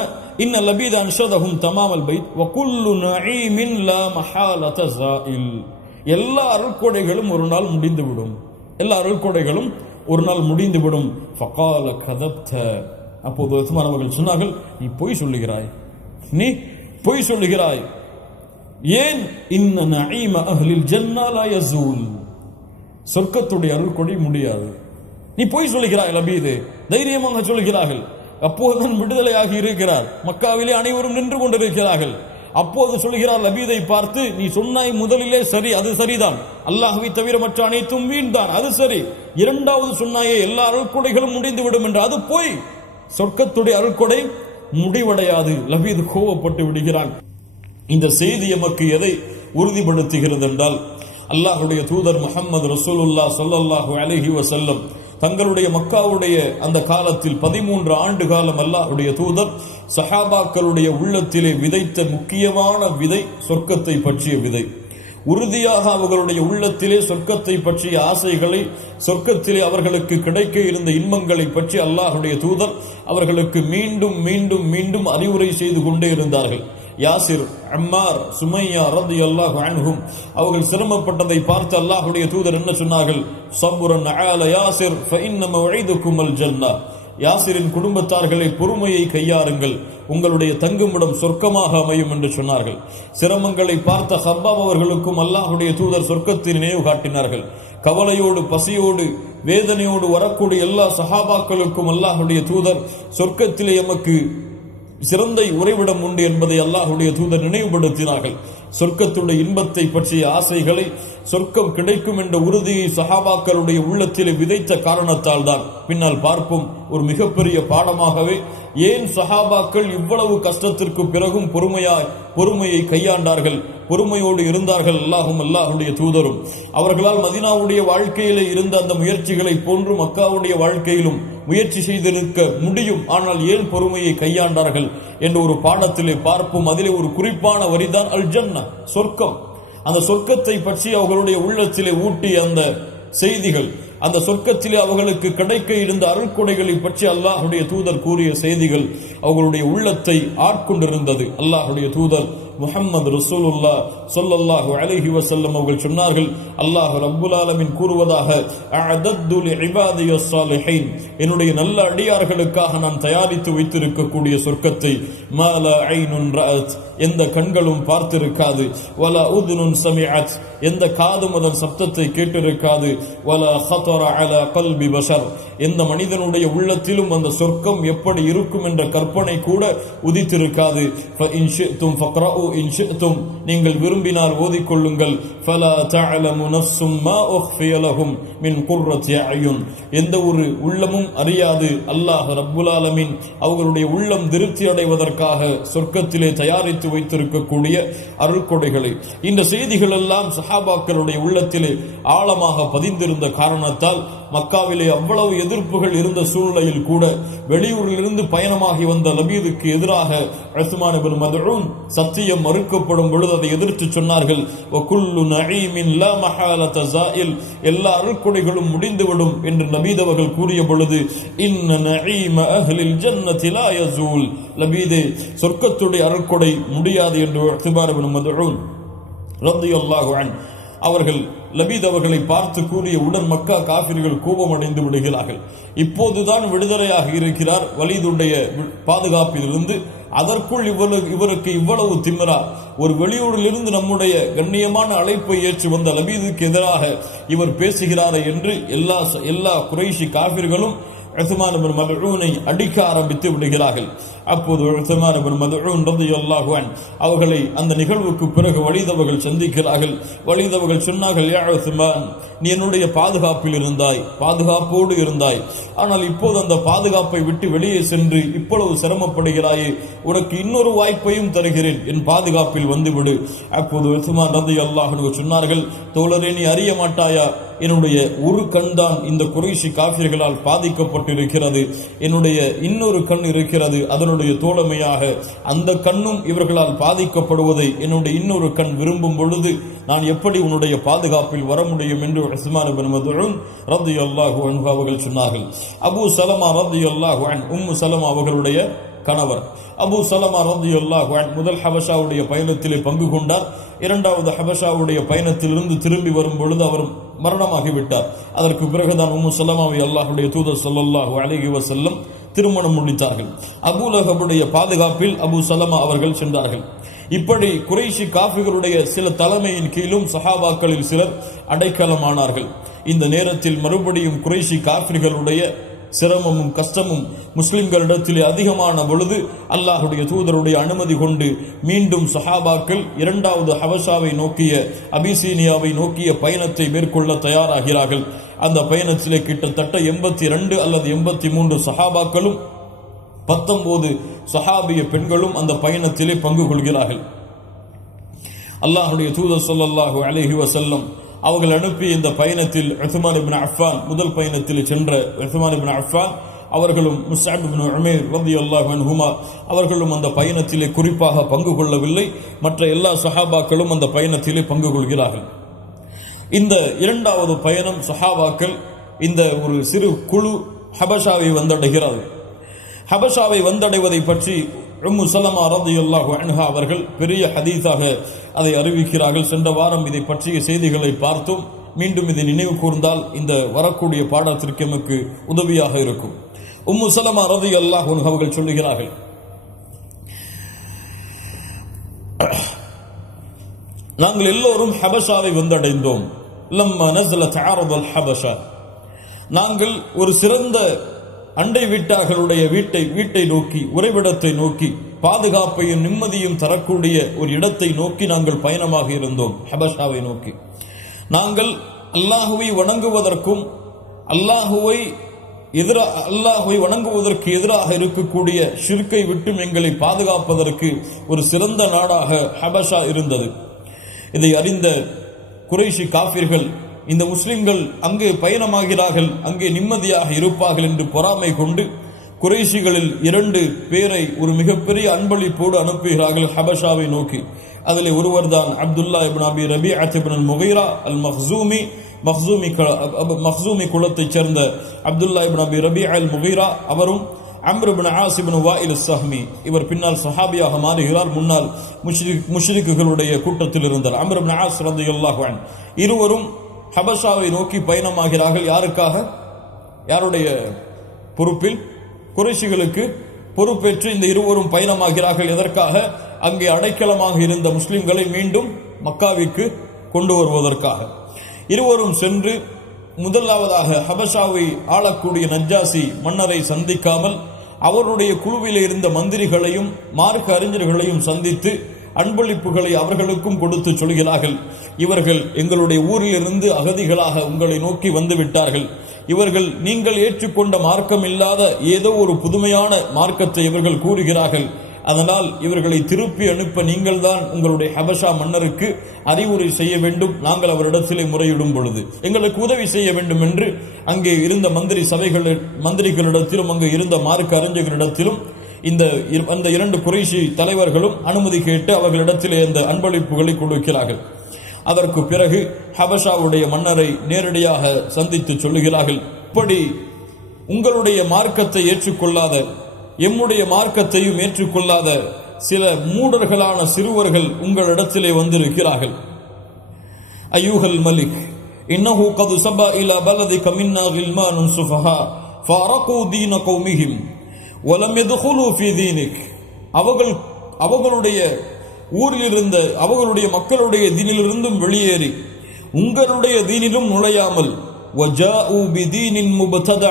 ان لبيد انشدهم تمام البيت وكل نعيم لا محاله زائل, எல்லா அருள்கொடைகளும் ஒரு நாள் முடிந்துவிடும், எல்லா அருள்கொடைகளும் ஒரு நாள் முடிந்துவிடும். فقال كذبت, அப்போது உஸ்மான் அவர்கள் சொன்னார்கள், நீ பொய் சொல்லுகிறாய், நீ பொய் சொல்லுகிறாய். ஏன்? இன்ன நஈம அஹ்லில் ஜன்னah லா யஸூல், சொர்க்கத்துடைய அருள்கொடை முடியாது. நீ பொய் சொல்லுகிறாய் லபீது, தைரியமாக சொல்கிறார்கள். அப்போதுதான் விடுதலையாகி இருக்கிறார். மக்காவிலே அனைவரும் நின்று கொண்டிருக்கிறார்கள். அப்போது சொல்கிறார் லபீதை பார்த்து, நீ சொன்னாய் முதலிலே சரி, அது சரிதான், அல்லாஹ்வை தவிர மற்ற அனைத்தும் வீண்தான், அது சரி. இரண்டாவது சொன்னாயே எல்லா அருள்கொடைகளும் முடிந்துவிடும் என்று, அது போய் சொர்க்கத்துடைய அருள்கொடை முடிவடையாது. லபீது கோவப்பட்டு விடுகிறான். இந்த செய்தி எமக்கு எதை உறுதிப்படுத்துகிறது என்றால், அல்லாஹ்வுடைய தூதர் முஹம்மது ரசூலுல்லாஹ் ஸல்லல்லாஹு அலைஹி வஸல்லம் தங்களுடைய மக்காவுடைய அந்த காலத்தில் 13 ஆண்டு காலம் அல்லாஹ்வுடைய தூதர் சஹாபாக்களுடைய உள்ளத்திலே விதைத்த முக்கியமான விதை சொர்க்கத்தை பற்றிய விதை. உறுதியாக அவர்களுடைய உள்ளத்திலே சொர்க்கத்தை பற்றிய ஆசைகளை, சொர்க்கத்திலே அவர்களுக்கு கிடைக்க இருந்த இன்பங்களை பற்றி அல்லாஹ்வுடைய தூதர் அவர்களுக்கு மீண்டும் மீண்டும் மீண்டும் அறிவுரை செய்து கொண்டே இருந்தார்கள். யாசிர், அம்மார், சுமையா ரலியல்லாஹு அன்ஹும் அவர்கள் சிரமப்பட்டதை பார்த்து அல்லாஹ்வுடைய தூதர் என்ன சொன்னார்கள்? ஸப்ரன் அலா யாசிர் ஃபஇன்ன மவ்இதுகுமுல் ஜன்னah, யாசிரின் குடும்பத்தார்களை பொறுமையை கையாருங்கள், உங்களுடைய தங்குமிடம் சொர்க்கமாக அமையும் என்று சொன்னார்கள். சிரமங்களை பார்த்த ஹப்பாப் அவர்களுக்கும் அல்லாஹ்வுடைய தூதர் சொர்க்கத்தின் நினைவு காட்டினார்கள். கவலையோடு, பசியோடு, வேதனையோடு வரக்கூடிய எல்லா சஹாபாக்களுக்கும் அல்லாஹ்வுடைய தூதர் சொர்க்கத்திலே எமக்கு சிறந்த உறைவிடம் உண்டு என்பதை அல்லாஹ்வுடைய தூதர் நினைவுபடுத்தினார்கள். சொர்க்கத்துடைய இன்பத்தை பற்றிய ஆசைகளை, சொர்க்கம் கிடைக்கும் என்ற உறுதியை சஹாபாக்களுடைய உள்ளத்திலே விதைத்த காரணத்தால் தான் பின்னால் பார்ப்போம் ஒரு மிகப்பெரிய பாடமாகவே ஏன் சஹாபாக்கள் இவ்வளவு கஷ்டத்திற்கு பிறகும் பொறுமையை கையாண்டார்கள், பொறுமையோடு இருந்தார்கள். அல்லாஹ்வுடைய தூதரும் அவர்களால் மதீனாவுடைய வாழ்க்கையிலே இருந்த அந்த முயற்சிகளை போன்று மக்காவுடைய வாழ்க்கையிலும் முயற்சி செய்திருக்க முடியும். ஆனால் ஏன் பொறுமையை கையாண்டார்கள் என்ற ஒரு பாடத்திலே பார்ப்போம். அதிலே ஒரு குறிப்பான வரிதான் அல் ஜன்னah, சொர்க்கம். அந்த சொர்க்கத்தை பற்றி அவர்களுடைய உள்ளத்திலே ஊட்டிய அந்த செய்திகள், அந்த சொர்க்கத்திலே அவர்களுக்கு கிடைக்க இருந்த அருள்கொடைகளை பற்றி அல்லாஹ்வுடைய தூதர் கூறிய செய்திகள் அவர்களுடைய உள்ளத்தை ஆட்கொண்டிருந்தது. அல்லாஹ்வுடைய தூதர் முஹம்மது ரசூலுல்லாஹ் ஸல்லல்லாஹு அலைஹி வஸல்லம் அவர்கள் சொன்னார்கள், அல்லாஹ் ரப்புல் ஆலமீன் கூறுவதாக, அஅதத்து லிஇபாதியஸ் ஸாலிஹீன், என்னுடைய நல்ல அடியார்களுக்காக நான் தயாரித்து வைத்திருக்கக்கூடிய சொர்க்கத்தை மா லா ஐனுன் ரஅத், எந்த கண்களும் பார்த்திருக்காது, வலா உதுனுன் சமிஅத், எந்த காதும் அதன் சப்தத்தை கேட்டிருக்காது, வலா ஹதர அலா கல்பி பஷர், எந்த மனிதனுடைய உள்ளத்திலும் அந்த சொர்க்கம் எப்படி இருக்கும் என்ற கற்பனை கூட உதித்திருக்காது. ஃபஇன் ஷிஅ்தும் ஃபக்ரஉ இன் ஷிஅ்தும், நீங்கள் விரும்பினால் ஓதிக்கொள்ளுங்கள். ஃபலா தஅலமு நஃப்ஸும் மா உஃபிய லஹும் மின் குர்ரத்தி அயுன், எந்த ஒரு உள்ளமும் அறியாது அல்லாஹ் ரப்புல் ஆலமீன் அவர்களுடைய உள்ளம் திருப்தி அடைவதற்காக சொர்க்கத்திலே தயாரித்து வைத்திருக்கக்கூடிய அருள்கொடைகளை. இந்த செய்திகள் எல்லாம் சஹாபாக்களுடைய உள்ளத்திலே ஆழமாக பதிந்திருந்த காரணத்தால் மக்காவிலே அவ்வளவு எதிர்ப்புகள் இருந்த சூழ்நிலையில் கூட வெளியூரிலிருந்து பயணமாகி வந்த லபீதுக்கு எதிராக உஸ்மான் இப்னு மத்ஊன் சத்தியம் மறுக்கப்படும் பொழுது அதை எதிர்த்து சொன்னார்கள், வகுல்லு நஈமின் லா மஹாலத ஸாயில், எல்லா அருள்கொடைகளும் முடிந்துவிடும் என்று லபீத் அவர்கள் கூறிய பொழுது, இன்ன நஈம அஹ்லில் ஜன்னதி லா யஸூல், லபீதே சொர்க்கத்துடைய அருள்கொடை முடியாது என்று உஸ்மான் இப்னு மத்ஊன் ரலியல்லாஹு அன்ஹு அவர்கள் லபீத் அவர்களை பார்த்து கூறிய உடன் மக்கா காபிர்கள் கோபமடைந்து விடுகிறார்கள். இப்போதுதான் விடுதலையாக இருக்கிறார் வலீதுடைய பாதுகாப்பிலிருந்து, அதற்குள் இவருக்கு இவ்வளவு திமிரா, ஒரு வெளியூரிலிருந்து நம்முடைய கண்ணியமான அழைப்பை ஏற்று வந்த லபீதுக்கு எதிராக இவர் பேசுகிறாரே என்று எல்லா குறைஷி காபிர்களும் உஸ்மான் இப்னு மத்ஊனை அடிக்க ஆரம்பித்து விடுகிறார்கள். அப்போது உஸ்மான் இப்னு மத்ஊன் ரலியல்லாஹு அன்ஹு அவர்களை அந்த நிகழ்வுக்கு பிறகு வலீத் அவர்கள் சந்திக்கிறார்கள். வலீத் அவர்கள் சொன்னார்கள், யா உஸ்மான், நீ என்னுடைய பாதுகாப்பில் இருந்தாய், பாதுகாப்போடு இருந்தாய், ஆனால் இப்போது அந்த பாதுகாப்பை விட்டு வெளியே சென்று இவ்வளவு சிரமப்படுகிறாயே, உனக்கு இன்னொரு வாய்ப்பையும் தருகிறேன், என் பாதுகாப்பில் வந்துவிடு. அப்போது உஸ்மான் ரலியல்லாஹு அன்ஹு சொன்னார்கள், தோழரே, நீ அறிய மாட்டாயா, என்னுடைய ஒரு கண் தான் இந்த குறைஷி காஃபிர்களால் பாதிக்கப்பட்டிருக்கிறது, என்னுடைய இன்னொரு கண் இருக்கிறது, அதனுடைய தோழமையாக அந்த கண்ணும் இவர்களால் பாதிக்கப்படுவதை என்னுடைய இன்னொரு கண் விரும்பும் பொழுது நான் எப்படி உன்னுடைய பாதுகாப்பில் வர முடியும் என்று உஸ்மான் இப்னு மத்ஊன் ரலியல்லாஹு அன்ஹு அவர்கள் சொன்னார்கள். அபூ சலமா ரலியல்லாஹு அன்ஹு உம்மு சலமா அவர்களுடைய கணவர். அபூ சலமா ரலியல்லாஹு அன்ஹு முதல் ஹபஷாவுடைய பயணத்திலே பங்கு கொண்டார். இரண்டாவது ஹபஷாவுடைய பயணத்திலிருந்து திரும்பி வரும் பொழுது அவர் மரணமாகிவிட்டார். அதற்கு பிறகுதான் உம்மு சலமாவை அல்லாஹ்வுடைய தூதர் ஸல்லல்லாஹு அலைஹி வஸல்லம் திருமணம் முடித்தார்கள். அபூ லஹபுடைய பாதுகாப்பில் அபூ சலமா அவர்கள் சென்றார்கள். இப்படி குறைஷி காஃபிர்களுடைய சில தலைமையின் கீழும் சஹாபாக்களில் சிலர் அடைக்கலமானார்கள். இந்த நேரத்தில் மறுபடியும் குறைஷி காஃபிர்களுடைய சிரமமும் கஷ்டமும் முஸ்லிம்களிடத்திலே அதிகமான பொழுது அல்லாஹுடைய தூதருடைய அனுமதி கொண்டு மீண்டும் சஹாபாக்கள் இரண்டாவது ஹபஷாவை நோக்கிய அபிசீனியாவை நோக்கிய பயணத்தை மேற்கொள்ள தயாராகிறார்கள். அந்த பயணத்திலே கிட்டத்தட்ட 82 அல்லது 83 சஹாபாக்களும் 19 சஹாபிய பெண்களும் அந்த பயணத்திலே பங்கு கொள்கிறார்கள். அல்லாஹுடைய தூதர் ஸல்லல்லாஹு அலைஹி வஸல்லம் அவர்கள் அனுப்பிய இந்த பயணத்தில் உஸ்மான் இப்னு அஃபான் முதல் பயணத்தில் சென்ற உஸ்மான் இப்னு அஃபான் அவர்களும் முஸ்அப் இப்னு உமைர் ரலியல்லாஹு அன்ஹுமா அவர்களும் அந்த பயணத்திலே குறிப்பாக பங்கு கொள்ளவில்லை. மற்ற எல்லா சஹாபாக்களும் அந்த பயணத்திலே பங்கு கொள்கிறார்கள். இந்த இரண்டாவது பயணம் சஹாபாக்கள் இந்த ஒரு சிறு குழு ஹபஷாவை வந்தடைகிறார்கள். ஹபஷாவை வந்தடைவதை பற்றி உம்மு சலமா ரலியல்லாஹு அன்ஹா அவர்கள் பெரிய ஹதீஸாக அதை அறிவிக்கிறார்கள். சென்ற வாரம் இதை பற்றிய செய்திகளை பார்த்தோம். மீண்டும் இதை நினைவு கூர்ந்தால் இந்த வரக்கூடிய பாடத்திற்கு நமக்கு உதவியாக இருக்கும். உம்மு சலமா ரலியல்லாஹு அன்ஹா அவர்கள் சொல்லுகிறார்கள், நாங்கள் எல்லோரும் ஹபஷாவை வந்தடைந்தோம். லம்மா நஸலத் அரதுல் ஹபஷா, நாங்கள் ஒரு சிறந்த அண்டை வீட்டார்களுடைய வீட்டை நோக்கி, உறைவிடத்தை நோக்கி, பாதுகாப்பையும் நிம்மதியும் தரக்கூடிய ஒரு இடத்தை நோக்கி நாங்கள் பயணமாக இருந்தோம். ஹபஷாவை நோக்கி நாங்கள் அல்லாஹுவை வணங்குவதற்கும் அல்லாஹுவை வணங்குவதற்கு எதிராக இருக்கக்கூடிய ஷிர்கை விட்டும் எங்களை பாதுகாப்பதற்கு ஒரு சிறந்த நாடாக ஹபஷா இருந்தது. இதை அறிந்த குறைஷி காஃபிர்கள் இந்த முஸ்லிம்கள் அங்கே பயணமாகிறார்கள், அங்கே நிம்மதியாக இருப்பார்கள் என்று பொறாமை கொண்டு குறைஷிகளில் 2 பேரை ஒரு மிகப்பெரிய அன்பளிப்போடு அனுப்புகிறார்கள் ஹபஷாவை நோக்கி. அதில் ஒருவர் தான் அப்துல்லா இப்னு அபி ரபீஅத் இப்னு முகீரா அல் மக்ஸூமி குலத்தைச் சேர்ந்த அப்துல்லா இப்னு அபி ரபீஅ அல் முகீரா அவரும் அம்ர் இப்னு ஆஸ் இப்னு வாயில் ஸஹ்மி, இவர் பின்னால் சஹாபியாக மாறுகிறார், முன்னால் முஷ்ரிக்குகளுடைய கூட்டத்தில் இருந்தார். அம்ர் இப்னு ஆஸ் ரலியல்லாஹு அன்ஹு இருவரும் ஹபஷாவை நோக்கி பயணமாகிறார்கள். யாருக்காக? யாருடைய பொறுப்பில்? குறைஷிகளுக்கு பொறுப்பேற்று இந்த இருவரும் பயணமாகிறார்கள். எதற்காக? அங்கே அடைக்கலமாக இருந்த முஸ்லிம்களை மீண்டும் மக்காவிற்கு கொண்டு வருவதற்காக. இருவரும் சென்று முதலாவதாக ஹபஷாவை ஆளக்கூடிய நஜ்ஜாசி மன்னரை சந்திக்காமல் அவருடைய குழுவில் இருந்த மந்திரிகளையும் மார்க்க அறிஞர்களையும் சந்தித்து அன்பளிப்புகளை அவர்களுக்கும் கொடுத்து சொல்கிறார்கள், இவர்கள் எங்களுடைய ஊரிலிருந்து அகதிகளாக உங்களை நோக்கி வந்துவிட்டார்கள். இவர்கள் நீங்கள் ஏற்றுக்கொண்ட மார்க்கம் இல்லாத ஏதோ ஒரு புதுமையான மார்க்கத்தை இவர்கள் கூறுகிறார்கள். அதனால் இவர்களை திருப்பி அனுப்ப நீங்கள் தான் உங்களுடைய ஹபஷா மன்னருக்கு அறிவுரை செய்ய வேண்டும். நாங்கள் அவரிடத்திலே முறையிடும் பொழுது எங்களுக்கு உதவி செய்ய வேண்டும் என்று அங்கே இருந்த மந்திரிகளிடத்திலும் அங்கே இருந்த மார்க்க அறிஞர்களிடத்திலும் அந்த 2 குறைஷி தலைவர்களும் அனுமதி கேட்டு அவர்களிடத்திலே இந்த அன்பளிப்புகளை கொடுக்கிறார்கள். அதற்கு பிறகு ஹபஷாவுடைய மன்னரை நேரடியாக சந்தித்து சொல்லுகிறார்கள், இப்படி உங்களுடைய மார்க்கத்தை ஏற்றுக்கொள்ளாத, எம்முடைய மார்க்கத்தையும் ஏற்றுக்கொள்ளாத சில மூடர்களான சிறுவர்கள் உங்களிடத்திலே வந்திருக்கிறார்கள். அய்யூஹல் மலிக், இன்னஹு கது சபா இலா பலதிக மின்னா கில்மானுன் சுஃபஹா ஃபரகு தீன கௌமிஹிம் வலம் யதுகுலு ஃபீ தீனிக், அவர்களுடைய ஊரில் இருந்த அவர்களுடைய மக்களுடைய தீனிலிருந்தும் வெளியேறி உங்களுடைய தீனிலும் நுழையாமல் வஜாஉ பிதீனின் முபதஅ,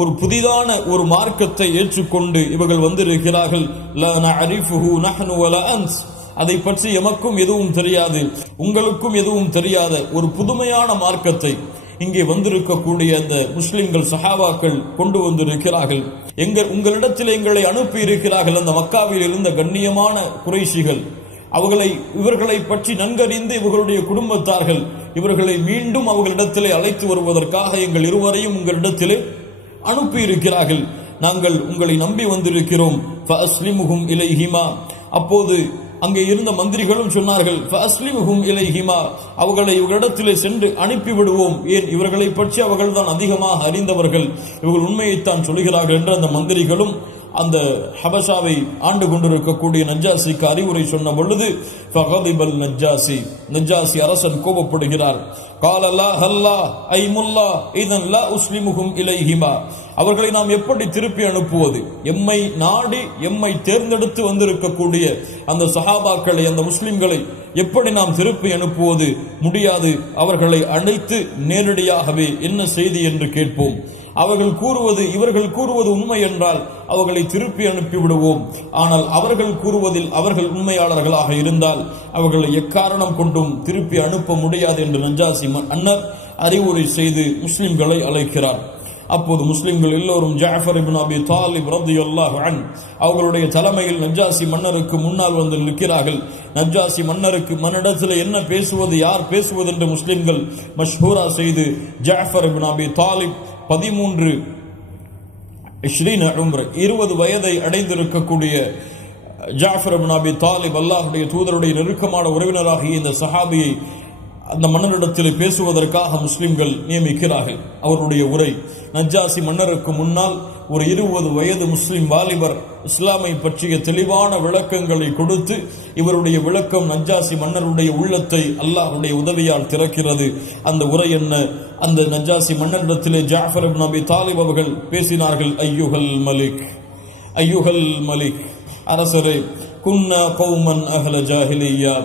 ஒரு புதிதான ஒரு மார்க்கத்தை ஏற்றுக்கொண்டு இவர்கள் வந்திருக்கிறார்கள். லா நஅரிஃபுஹு நஹ்னு வலா அன்ஸ், அதை பற்றி எமக்கும் எதுவும் தெரியாது, உங்களுக்கும் எதுவும் தெரியாத ஒரு புதுமையான மார்க்கத்தை இங்கே வந்திருக்கக்கூடிய அந்த முஸ்லிம்கள் சஹாபாக்கள் கொண்டு வந்திருக்கிறார்கள். உங்களிடத்தில் எங்களை அனுப்பி இருக்கிறார்கள். அந்த மக்காவில் இருந்த கண்ணியமான குறைஷிகள் இவர்களை பற்றி நன்கறிந்து இவர்களுடைய குடும்பத்தார்கள் இவர்களை மீண்டும் அவர்களிடத்திலே அழைத்து வருவதற்காக எங்கள் இருவரையும் உங்களிடத்திலே அனுப்பி இருக்கிறார்கள். நாங்கள் உங்களை நம்பி வந்திருக்கிறோம். ஃபஅஸ்லிமுஹும் இலைஹிமா. அப்போது அங்கே இருந்த மந்திரிகளும் சொன்னார்கள், ஃபஅஸ்லிமுஹும் இலைஹிமா, அவர்களை இவர்களிடத்திலே சென்று அனுப்பிவிடுவோம். ஏன், இவர்களை பற்றி அவர்கள் தான் அதிகமாக அறிந்தவர்கள், இவர்கள் உண்மையைத்தான் சொல்கிறார்கள் என்று அந்த மந்திரிகளும் அந்த ஹபஷாவை ஆண்டு கொண்டிருக்கக்கூடிய நஜ்ஜாசிக்கு அறிவுரை சொன்ன பொழுது ஃபகதிபல் நஜ்ஜாசி, நஜ்ஜாசி அரசன் கோபப்படுகிறார். قال الله الله اي ملا اذا لا اسلمهم اليهما. அவர்களை நாம் எப்படி திருப்பி அனுப்புவது? எம்மை நாடி எம்மை தேர்ந்தெடுத்து வந்திருக்கக்கூடிய அந்த சஹாபாக்களை, அந்த முஸ்லிம்களை எப்படி நாம் திருப்பி அனுப்புவது? முடியாது. அவர்களை அழைத்து நேரடியாகவே என்ன செய்தி என்று கேட்போம். இவர்கள் கூறுவது உண்மை என்றால் அவர்களை திருப்பி அனுப்பிவிடுவோம். ஆனால் அவர்கள் கூறுவதில் அவர்கள் உண்மையாளர்களாக இருந்தால் அவர்களை எக்காரணம் கொண்டும் திருப்பி அனுப்ப முடியாது என்று நஜ்ஜாசி மன்னர் அறிவுரை செய்து முஸ்லிம்களை அழைக்கிறார். அப்போது முஸ்லிம்கள் எல்லோரும் ஜாஃபர் இப்னு அபி தாலிப் ரலியல்லாஹு அன்ஹு அவர்களுடைய தலைமையில் நஜ்ஜாசி மன்னருக்கு முன்னால் வந்து நிற்கிறார்கள். நஜ்ஜாசி மன்னரிடத்தில் என்ன பேசுவது, யார் பேசுவது என்று முஸ்லிம்கள் மஷ்ஹூரா செய்து ஜாஃபர் இப்னு அபி தாலிப் 20 வயதை அடைந்திருக்கக்கூடிய ஜாஃபர் இப்னு அபி தாலிப் அல்லாஹ்வுடைய தூதருடைய நெருக்கமான உறவினராகிய இந்த சஹாபியை அந்த மன்னரிடத்தில் பேசுவதற்காக முஸ்லிம்கள் நியமிக்கிறார்கள். அவருடைய உரை நஜ்ஜாசி மன்னருக்கு முன்னால் ஒரு 20 வயது முஸ்லிம் வாலிபர் இஸ்லாமை பற்றிய தெளிவான விளக்கங்களை கொடுத்து, இவருடைய விளக்கம் நஜ்ஜாசி மன்னருடைய உள்ளத்தை அல்லாஹ்வுடைய உதவியால் திறக்கிறது. அந்த உரை என்ன? அந்த நஜ்ஜாசி மன்னரிடத்திலே ஜாஃபர் இப்னு அபி தாலிப் அவர்கள் பேசினார்கள். ஐயுஹல் மலிக், அரசரே, குன்னா கௌமன் அஹ்ல ஜாஹிலிய்யா,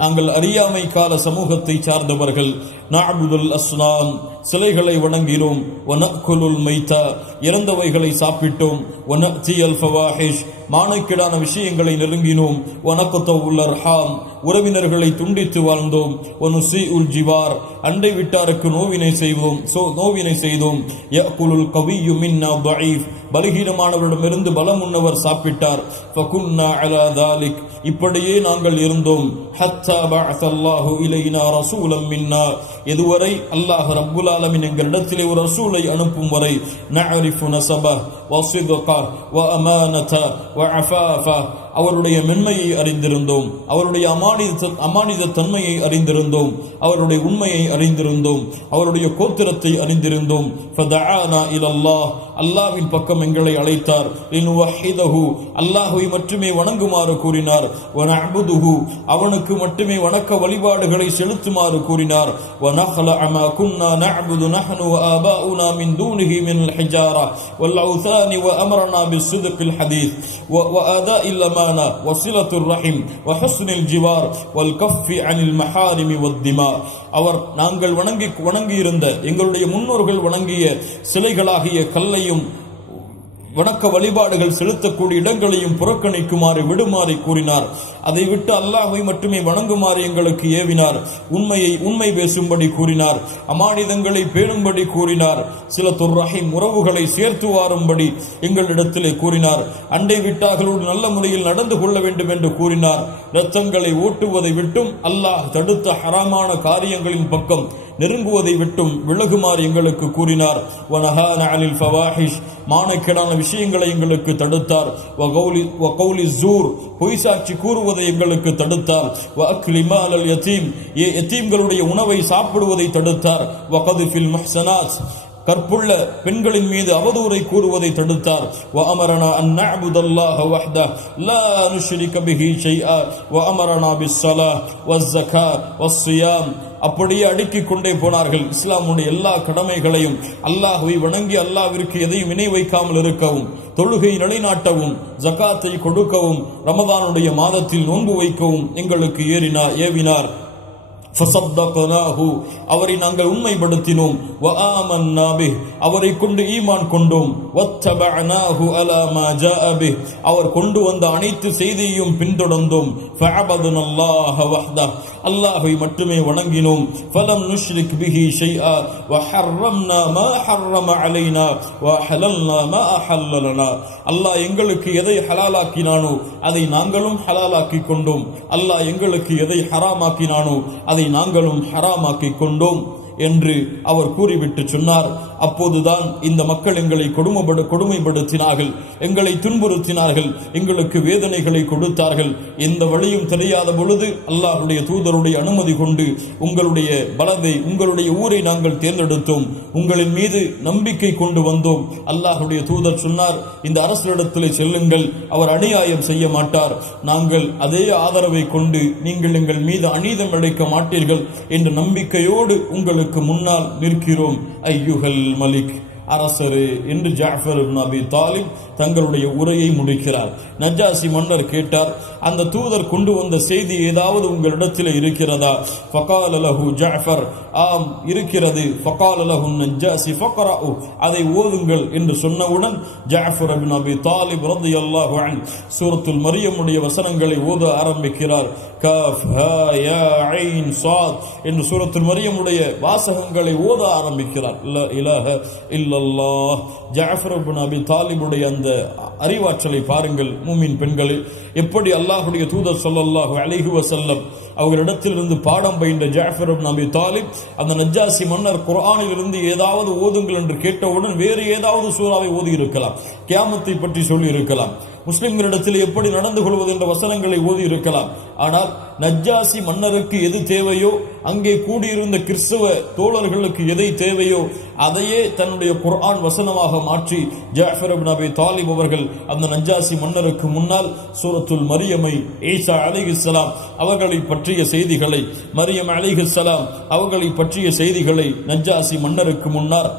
நாங்கள் அறியாமை கால சமூகத்தை சார்ந்தவர்கள். நஅபுதுல் அஸ்னாம், சிலைகளை வணங்கினோம். வனக்குலுல் மைத்தா, இறந்தவைகளை சாப்பிட்டோம். வனத்தியல் ஃபவாஹிஷ், மானக்கேடான விஷயங்களை நெருங்கினோம். வனக்குதவுல் அர்ஹாம், உறவினர்களை துண்டித்து வாழ்ந்தோம். வனுசீஉல் ஜிவார், அண்டை விட்டாருக்கு நோவினை செய்தோம். யஅகுலுல் கவிய்யு மின்னா தஈஃப், பலகீனமானவரிடமிருந்து பலம் உண்ணவர் சாப்பிட்டார். ஃபகுன்னா அலா தாலிக், இப்படியே நாங்கள் இருந்தோம். ஹத்தா பஅஸல்லாஹு இலைனா ரசூலம் மின்னா, எதுவரை அல்லாஹ் ரப்புல் ஆலமீன் எங்களிடத்திலே ஒரு ரசூலை அனுப்பும் வரை. நஅரிஃபு நஸபஹ வ ஸித்கஹ வ அமானத வ அஃபாஃப, அவருடைய மென்மையை அறிந்திருந்தோம், அவருடைய அமானித தன்மையை அறிந்திருந்தோம், அவருடைய உண்மையை அறிந்திருந்தோம், அவருடைய கோத்திரத்தை அறிந்திருந்தோம். ஃபதஆனா இலல்லாஹ், அல்லாஹ்வின் பக்கம் எங்களை அழைத்தார். லினுவஹிதஹு, அல்லாஹ்வை மட்டுமே வணங்குமாறு கூறினார். வனஅபுதுஹு, அவனுக்கு மட்டுமே வணக்க வழிபாடுகளை செலுத்துமாறு கூறினார். வனஹலஅ மா குன்னா நஅபுது நஹ்னு வ ஆபாஉனா மின் தூனிஹி மினல் ஹிஜாரா வல் அவ்தானி வ அமரனா பிஸ்ஸித்கில் ஹதீஸ் வ ஆதாஇல் அமானா வ ஸிலத்துர் ரஹீம் வ ஹுஸ்னில் ஜிவார் வல் கஃபி அனில் மஹாரிமி வத் திமா. அவர் நாங்கள் வணங்கி இருந்த எங்களுடைய முன்னோர்கள் வணங்கிய சிலைகளாகிய கல்லையும் வணக்க வழிபாடுகள் செலுத்தக்கூடிய இடங்களையும் புறக்கணிக்குமாறு விடுமாறு கூறினார். அதை விட்டு அல்லாஹ்வை மட்டுமே வணங்குமாறு எங்களுக்கு ஏவினார். உண்மை பேசும்படி கூறினார். அமானிதங்களை பேணும்படி கூறினார். ஸிலத்துர் ரஹீம், உறவுகளை சேர்த்து வாரும்படி எங்களிடத்திலே கூறினார். அண்டை வீட்டார்களோடு நல்ல முறையில் நடந்து கொள்ள வேண்டும் என்று கூறினார். இரத்தங்களை ஓட்டுவதை விட்டும் அல்லாஹ் தடுத்த ஹராமான காரியங்களின் பக்கம் நெருங்குவதை விட்டும் விலகுமாறு எங்களுக்கு கூறினார். வனஹான அனில் ஃபவாஹிஷ், மானக்கேடான விஷயங்களை எங்களுக்கு தடுத்தார். வகௌலி ஸூர், பொய் சாட்சி கூறுவதை எங்களுக்கு தடுத்தார். வஅக்லி மாலல் யதீம், யதீம்களுடைய உணவை சாப்பிடுவதை தடுத்தார். வகத்ஃபில் முஹ்ஸனாத், கற்புள்ள பெண்களின் மீது அவதூறை கூறுவதை தடுத்தார். வஅமரனா அன் நஅபுதல்லாஹ வஹ்தஹ லா நுஷ்ரிக பிஹி ஷைஆ வஅமரனா பிஸ்ஸலாஹ் வஸ்ஸகாத் வஸ்ஸியாம். அப்படியே அடுக்கிக் கொண்டே போனார்கள். இஸ்லாமுடைய எல்லா கடமைகளையும் அல்லாஹ்வை வணங்கி அல்லாஹ்விற்கு எதையும் இணை வைக்காமல் இருக்கவும், தொழுகை நிலைநாட்டவும், ஜகாத்தை கொடுக்கவும், ரமதானுடைய மாதத்தில் நோன்பு வைக்கவும் எங்களுக்கு ஏவினார். ஃபஸத்தக்னாஹு, அவரை நாங்கள் உண்மைப்படுத்தினோம். வஆமன்னா பிஹ், அவரை கொண்டு ஈமான் கொண்டோம். வத்தபஅனாஹு அலா மா ஜாஅ பிஹ், அவர் கொண்டு வந்த அனைத்து செய்தியையும் பின்தொடர்ந்தோம். ஃபஅபதுனல்லாஹ வஹ்தஹ, அல்லாஹ்வை மட்டுமே வணங்கினோம். ஃபலம் நுஷ்ரிக் பிஹி ஷைஆ வஹர்ரம்னா மா ஹர்ரம அலைனா வஹலல்னா மா அஹல்ல லனா, அல்லாஹ் எங்களுக்கு எதை ஹலாலாக்கினானோ அதை நாங்களும் ஹலாலாக்கி கொண்டோம். அல்லாஹ் எங்களுக்கு எதை ஹராமாக்கினானோ அதை அதை நாங்களும் ஹராமாக்கிக் கொண்டோம் என்று அவர் கூறிவிட்டு சொன்னார். அப்போதுதான் இந்த மக்கள் எங்களை கொடுமைப்படுத்தினார்கள், எங்களை துன்புறுத்தினார்கள், எங்களுக்கு வேதனைகளை கொடுத்தார்கள். எந்த வழியும் தெரியாத பொழுது அல்லாஹ்வுடைய தூதருடைய அனுமதி கொண்டு உங்களுடைய பலதை, உங்களுடைய ஊரை நாங்கள் தேர்ந்தெடுத்தோம், உங்களின் மீது நம்பிக்கை கொண்டு வந்தோம். அல்லாஹ்வுடைய தூதர் சொன்னார், இந்த அரசரிடத்திலே செல்லுங்கள், அவர் அநியாயம் செய்ய மாட்டார், நாங்கள் அதே ஆதரவை கொண்டு நீங்கள் எங்கள் மீது அநீதம் இழைக்க மாட்டீர்கள் என்ற நம்பிக்கையோடு உங்களுக்கு முன்னால் நிற்கிறோம். ஐயுகல் மலிக், அரசரே என்று ஜாஃபர் இப்னு அபி தாலிப் தங்களுடைய உரையை முடிக்கிறார். நஜ்ஜாசி மன்னர் கேட்டார், அந்த தூதர் கொண்டு வந்த செய்தி ஏதாவது உங்களிடத்தில் இருக்கிறதா? ஃபகால லஹு ஜாஃபர், ஆம் இருக்கிறது. ஃபகால லஹு நஜ்ஜாசி ஃபக்ரஉ, அதை ஓதுங்கள் என்று சொன்னவுடன் ஜாஃபர் இப்னு அபி தாலிப் ரலியல்லாஹு அன்ஹு சூரத்துல் மரியமுடைய வசனங்களை ஓத ஆரம்பிக்கிறார். கஃப் ஹா யா ஐன் ஸாத் என்று சூரத்துல் மரியமுடைய வாசகங்களை ஓத ஆரம்பிக்கிறார். லா இலாஹ இல்லல்லாஹ். ஜாஃபர் இப்னு அபி தாலிபுடைய அந்த அறிவாற்றலை பாருங்கள் மூமின் பெண்களே. எப்படி அல்லாஹ்வுடைய தூதர் ஸல்லல்லாஹு அலைஹி வஸல்லம் அவர்களிடத்திலிருந்து பாடம் பயின்ற ஜாஃபர் இப்னு அபி தாலிப் அந்த நஜ்ஜாசி மன்னர் குர்ஆனில் இருந்து ஏதாவது ஓதுங்கள் என்று கேட்டவுடன் வேறு ஏதாவது சூறாவை ஓதி இருக்கலாம், கியாமத்தை பற்றி சொல்லி இருக்கலாம், முஸ்லிம்களிடத்தில் எப்படி நடந்து கொள்வது என்ற வசனங்களை ஓதி இருக்கலாம். ஆனால் நஜ்ஜாசி மன்னருக்கு எது தேவையோ, அங்கே கூடியிருந்த கிறிஸ்தவ தோழர்களுக்கு எதை தேவையோ அதையே தன்னுடைய குர்ஆன் வசனமாக மாற்றி ஜாஃபர் இப்னு அபி தாலிப் அவர்கள் அந்த நஜ்ஜாசி மன்னருக்கு முன்னால் சூரத்துல் மரியமை, ஈசா அலைஹிஸ்ஸலாம் அவர்களை பற்றிய செய்திகளை, மரியம் அலைஹிஸ்ஸலாம் அவர்களை பற்றிய செய்திகளை நஜ்ஜாசி மன்னருக்கு முன்னால்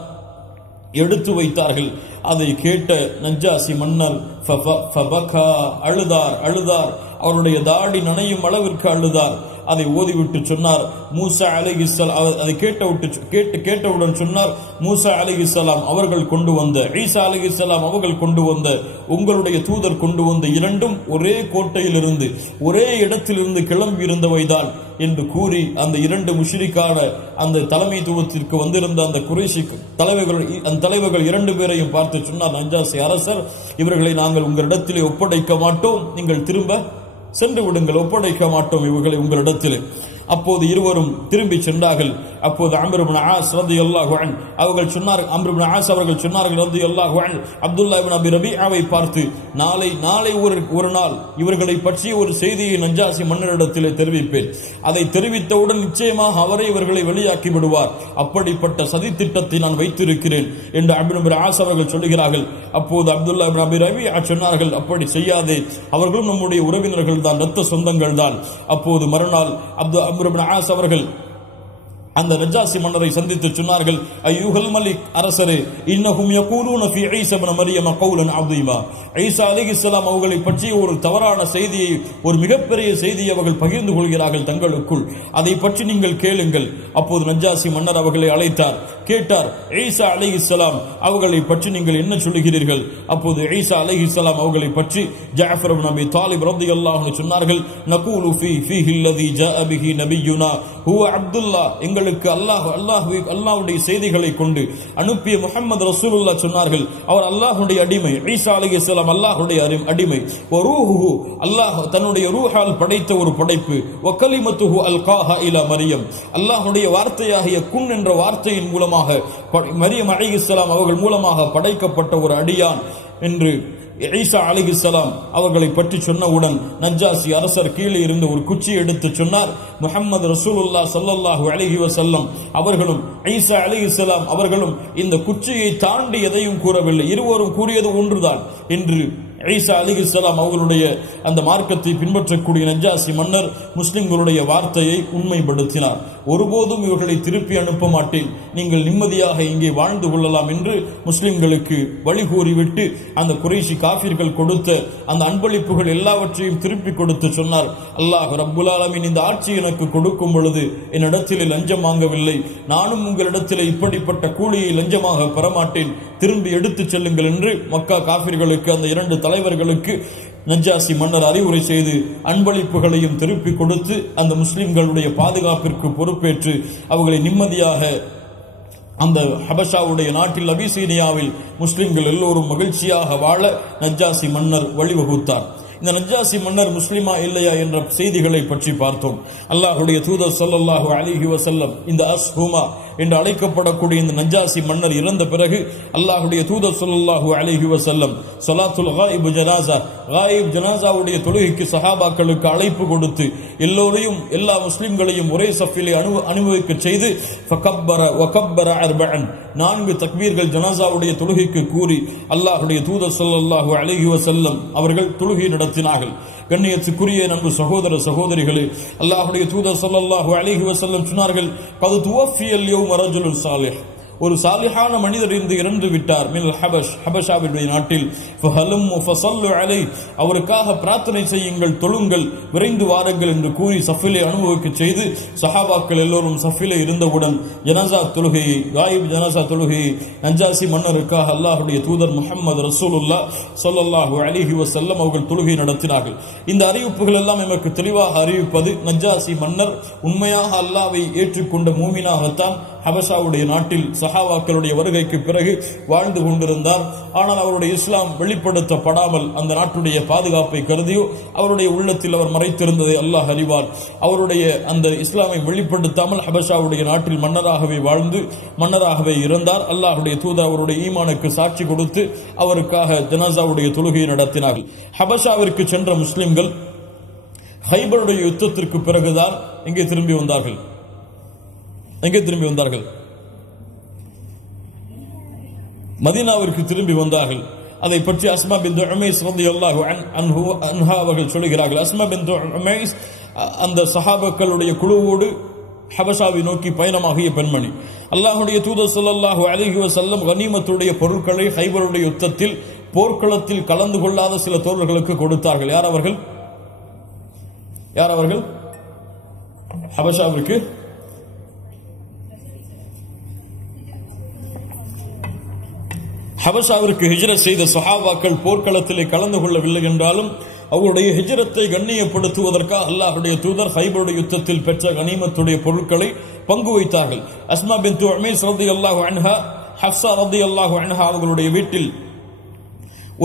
எடுத்து வைத்தார்கள். அதை கேட்ட நஜ்ஜாசி மன்னர் அழுதார். அவருடைய தாடி நனையும் அளவிற்கு அழுதார். அதை ஓதிவிட்டு சொன்னார், மூசா அலைஹிஸ்ஸலாம், அதை கேட்டவுடன் சொன்னார், மூசா அலைஹிஸ்ஸலாம் அவர்கள் கொண்டு வந்த, ஈசா அலைஹிஸ்ஸலாம் அவர்கள் கொண்டு வந்த, உங்களுடைய தூதர் கொண்டு வந்த இரண்டும் ஒரே கோட்டையிலிருந்து ஒரே இடத்திலிருந்து கிளம்பி இருந்தவைதான் என்று கூறி அந்த இரண்டு முஷ்ரிக்கான அந்த தலைமைத்துவத்திற்கு வந்திருந்த அந்த குறைஷி தலைவர்கள் இரண்டு பேரையும் பார்த்து சொன்னார், நஜ்ஜாசி அரசர், இவர்களை நாங்கள் உங்களிடத்திலே ஒப்படைக்க மாட்டோம், நீங்கள் திரும்ப சென்று விடுங்கள், ஒப்படைக்க மாட்டோம் இவர்களை உங்களிடத்தில். அப்போது இருவரும் திரும்பி சென்றார்கள். அப்போது அம்ர் இப்னு ஆஸ் ரலியல்லாஹு அன்ஹு அவர்கள் சொன்னார்கள், அம்ர் இப்னு ஆஸ் அவர்கள் சொன்னார்கள் ரலியல்லாஹு அன்ஹு, அப்துல்லாஹ் இப்னு அபி ரபீஆவை பார்த்து, நாளை ஒரு நாள் இவர்களை பற்றிய ஒரு செய்தியை நஜ்ஜாசி மன்னரிடத்திலே தெரிவிப்பேன், அதை தெரிவித்தவுடன் நிச்சயமாக அவரே இவர்களை வெளியாக்கி விடுவார், அப்படிப்பட்ட சதி திட்டத்தை நான் வைத்திருக்கிறேன் என்று அம்ர் இப்னு ஆஸ் அவர்கள் சொல்கிறார்கள். அப்போது அப்துல்லாஹ் இப்னு அபி ரபீஆ சொன்னார்கள், அப்படி செய்யாதே, அவர்களும் நம்முடைய உறவினர்கள் தான், இரத்த சொந்தங்கள் தான். அப்போது மறுநாள் அம்ர் இப்னு ஆஸ் அவர்கள் அந்த நஜ்ஜாசி மன்னரை சந்தித்து சொன்னார்கள், ஐயுகல் மலிக், அரசரே, இன்னஹும் யகூலூன ஃபீ ஈஸா இப்னு மரியம கௌலன் அதீமா, ஈஸா அலைஹிஸ்ஸலாம் அவர்களை பற்றி ஒரு தவறான செய்தியை, ஒரு மிகப்பெரிய செய்தியை அவர்கள் பகிர்ந்து கொள்கிறார்கள் தங்களுக்குள், அதை பற்றி நீங்கள் கேளுங்கள். அப்போது நஜ்ஜாசி மன்னர் அவர்களை அழைத்தார், கேட்டார், ஈஸா அலைஹிஸ்ஸலாம் அவர்களை பற்றி நீங்கள் என்ன சொல்லுகிறீர்கள்? அப்போது ஈஸா அலைஹிஸ்ஸலாம் அவர்களை பற்றி ஜாஃபர் இப்னு அபி தாலிப் ரலியல்லாஹு அன்ஹு சொன்னார்கள், நகூலு ஃபீஹி அல்லதி ஜாஅ பிஹி நபியுனா ஹுவ அப்துல்லாஹ், எங்களுக்கு அல்லாஹ்வுடைய செய்திகளை கொண்டு அனுப்பிய முஹம்மது ரசூலுல்லாஹ் சொன்னார்கள், அவர் அல்லாஹ்வுடைய அடிமை, ஈஸா அலைஹிஸ்ஸலாம் அல்லாஹ்வுடைய அடிமை, வரூஹுஹு, அல்லாஹ் தன்னுடைய ரூஹால் படைத்த ஒரு படைப்பு, வ கலிமத்துஹு அல்காஹா இலா மரியம், அல்லாஹ்வுடைய வார்த்தையாகிய குன் என்ற வார்த்தையின் மூலமாக மரியம் அலைஹிஸ்ஸலாம் அவர்கள் மூலமாக படைக்கப்பட்ட ஒரு அடியான் என்று ஈசா அலைஹிஸ்ஸலாம் அவர்களை பற்றி சொன்னவுடன் நஜ்ஜாசி அரசர் கீழே இருந்து ஒரு குச்சி எடுத்து சொன்னார், முஹம்மது ரசூலுல்லாஹ் ஸல்லல்லாஹு அலைஹி வஸல்லம் அவர்களும் ஈசா அலைஹிஸ்ஸலாம் அவர்களும் இந்த குச்சியை தாண்டி எதையும் கூறவில்லை, இருவரும் கூறியது ஒன்றுதான் என்று ஈசா அலைஹிஸ்ஸலாம் அவர்களுடைய அந்த மார்க்கத்தை பின்பற்றக்கூடிய நஜ்ஜாசி மன்னர் முஸ்லிம்களுடைய வார்த்தையை உண்மைப்படுத்தினார். ஒருபோதும் இவர்களை திருப்பி அனுப்ப மாட்டேன், நீங்கள் நிம்மதியாக இங்கே வாழ்ந்து கொள்ளலாம் என்று முஸ்லிம்களுக்கு வழி கூறிவிட்டு அந்த குறைஷி காஃபிர்கள் கொடுத்த அந்த அன்பளிப்புகள் எல்லாவற்றையும் திருப்பி கொடுத்து சொன்னார், அல்லாஹ் ரப்புல் ஆலமீன் இந்த ஆட்சி எனக்கு கொடுக்கும் பொழுது என்னிடத்திலே லஞ்சம் வாங்கவில்லை, நானும் உங்களிடத்திலே இப்படிப்பட்ட கூலியை லஞ்சமாக பெறமாட்டேன், திரும்பி எடுத்துச் செல்லுங்கள் என்று மக்கா காஃபிர்களுக்கு அந்த இரண்டு தலைவர்களுக்கு நஜ்ஜாசி மன்னர் அறிவுரை செய்து அன்பளிப்புகளையும் திருப்பி கொடுத்து அந்த முஸ்லிம்களுடைய பாதுகாப்பிற்கு பொறுப்பேற்று அவர்களை நிம்மதியாக அந்த ஹபஷாவுடைய நாட்டில் அபிசீனியாவில் முஸ்லிம்கள் எல்லோரும் மகிழ்ச்சியாக வாழ நஜ்ஜாசி மன்னர் வழிவகுத்தார். இந்த நஜ்ஜாசி மன்னர் முஸ்லிமா இல்லையா என்ற செய்திகளை பற்றி பார்த்தோம். அல்லாஹ்வுடைய தூதர் ஸல்லல்லாஹு அலைஹி வஸல்லம் இந்த அஸ்ஹுமா என்று அழைக்கப்படக்கூடிய இந்த நஜ்ஜாசி மன்னர் இறந்த பிறகு அல்லாஹ்வுடைய தூதர் ஸல்லல்லாஹு அலைஹி வஸல்லம் ஸலாத்துல் காயிப் ஜனாஸா, காயிப் ஜனாஸாவுடைய தொழுகைக்கு சஹாபாக்களுக்கு அழைப்பு கொடுத்து எல்லோரையும் எல்லா முஸ்லிம்களையும் ஒரே சஃபிலே அனுபவிக்க செய்து ஃபகப்பர வகப்பர அர்பஅன் 4 தக்பீர்கள் ஜனாஸாவுடைய தொழுகைக்கு கூறி அல்லாஹ்வுடைய தூதர் ஸல்லல்லாஹு அலைஹி வஸல்லம் அவர்கள் தொழுகை நடத்தினார்கள். கண்ணியத்துக்குரிய நண்பு சகோதர சகோதரிகளே, அல்லாஹ்வுடைய தூதர் ஸல்லல்லாஹு அலைஹி வஸல்லம் சொன்னார்கள், கது துவஃபியல் யௌம ரஜுலுன் சாலிஹ், ஒரு சாலிஹான மனிதர் இறந்து விட்டார் மினல் ஹபஷ், ஹபஷாவுடைய நாட்டில், ஃபஹலும்மு ஃபஸல்லு அலைஹி, அவருக்காக பிரார்த்தனை செய்யுங்கள், தொழுங்கள், விரைந்து வாருங்கள் என்று கூறி சஃபிலே அனுபவிக்க செய்து சஹாபாக்கள் எல்லோரும் சஃபிலே இருந்தவுடன் ஜனாஸா தொழுகையை, காயிப் ஜனாஸா தொழுகையை நஜ்ஜாசி மன்னருக்காக அல்லாஹ்வுடைய தூதர் முஹம்மது ரசூலுல்லாஹ் ஸல்லல்லாஹு அலைஹி வஸல்லம் அவர்கள் தொழுகை நடத்தினார்கள். இந்த அறிவிப்புகள் எல்லாம் நமக்கு தெளிவாக அறிவிப்பது, நஜ்ஜாசி மன்னர் உண்மையாக அல்லாஹ்வை ஏற்றுக்கொண்ட மூமினாகத்தான் ஹபஷாவுடைய நாட்டில் சஹாபாக்களுடைய வருகைக்கு பிறகு வாழ்ந்து கொண்டிருந்தார். ஆனால் அவருடைய இஸ்லாம் வெளிப்படுத்தப்படாமல் அந்த நாட்டுடைய பாதுகாப்பை கருதியோ அவருடைய உள்ளத்தில் அவர் மறைத்திருந்ததை அல்லாஹ் அறிவார். அவருடைய அந்த இஸ்லாமை வெளிப்படுத்தாமல் ஹபஷாவுடைய நாட்டில் மன்னராகவே வாழ்ந்து மன்னராகவே இருந்தார். அல்லாஹ்வுடைய தூதர் அவருடைய ஈமானுக்கு சாட்சி கொடுத்து அவருக்காக ஜனாஸாவுடைய தொழுகையை நடத்தினார்கள். ஹபஷாவிற்கு சென்ற முஸ்லிம்கள் ஹைபருடைய யுத்தத்திற்கு பிறகுதான் எங்கே திரும்பி வந்தார்கள்? மதீனாவிற்கு திரும்பி வந்தார்கள். அதை பற்றி அஸ்மா பின்த் உமைஸ் ரலியல்லாஹு அன்ஹா அவர்கள் சொல்கிறார்கள். அஸ்மா பின்த் உமைஸ் அந்த சஹாபாக்களுடைய குழுவோடு ஹபஷாவை நோக்கி பயணமாகிய பெண்மணி. அல்லாஹ்வுடைய தூதர் ஸல்லல்லாஹு அலைஹி வஸல்லம் கனிமத்துடைய பொருட்களை ஹைபருடைய யுத்தத்தில் போர்க்களத்தில் கலந்து கொள்ளாத சில தோழர்களுக்கு கொடுத்தார்கள். யார் அவர்கள்? ஹபஷாவிற்கு ஹிஜ்ரத் செய்த சஹாபாக்கள் போர்க்களத்திலே கலந்து கொள்ளவில்லை என்றாலும் அவருடைய ஹிஜ்ரத்தை கண்ணியப்படுத்துவதற்காக அல்லாஹ்வுடைய தூதர் ஹைபருடைய யுத்தத்தில் பெற்ற கனிமத்துடைய பொருட்களை பங்கு வைத்தார்கள். அஸ்மா பின்த் உமைஸ் ரலியல்லாஹு அன்ஹா, ஹஃப்ஸா ரலியல்லாஹு அன்ஹா அவர்களுடைய வீட்டில்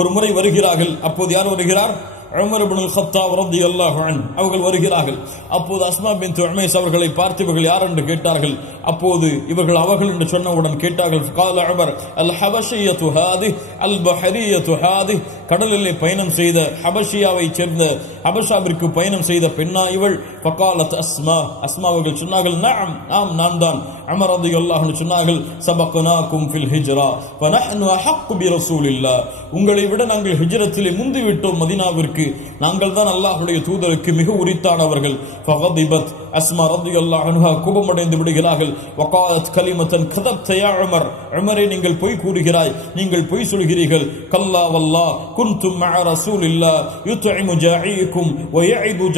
ஒரு முறை வருகிறார்கள். அப்போது யார் வருகிறார்? உமர் இப்னுல் கத்தாப் ரலியல்லாஹு அன்ஹு அவர்கள் வருகிறார்கள். அப்போது அஸ்மா பின்த் உமைஸ் அவர்களை பார்த்து இவர்கள் யார் என்று கேட்டார்கள். அப்போது இவர்கள் அவர்கள் என்று சொன்னவுடன் கேட்டார்கள், قال உமர் அல் ஹபஷியத்து ஹாதிஹ் அல் பஹரியத்து ஹாதிஹ், கடலிலே பயணம் செய்த ஹபஷியாவை சேர்ந்த ஹபஷாவிற்கு பயணம் செய்த பெண்ணா இவள்? ஃபகாலத் அஸ்மா, அஸ்மா அவர்கள் சொன்னார்கள், நஅம், ஆம் நான் தான். உமர் ரலியல்லாஹு அன்ஹு சொன்னார்கள், சபக்னாகும் ஃபில் ஹிஜ்ரா ஃபநஹ்னு அஹக்கு பிரசூலில்லாஹ், உங்களை விட நாங்கள் ஹிஜ்ரத்திலே முந்தி விட்டோம், மதீனாவிற்கு நாங்கள் தான் அல்லாஹ்வுடைய தூதருக்கு மிக உரித்தானவர்கள். ஃபகதிபத், அஸ்மா ரலியல்லாஹு அன்ஹா கோபமடைந்து விடுகிறார்கள். வகாலத் கலிமத்தன் கதப்த யா உமர், உமரே நீங்கள் பொய் கூறுகிறாய், நீங்கள் பொய் சொல்கிறீர்கள். கல்லா வல்லாஹ் குன்தும் மஅ ரசூலில்லாஹ் யுத்இமு ஜாஇக்கும் வ யஇது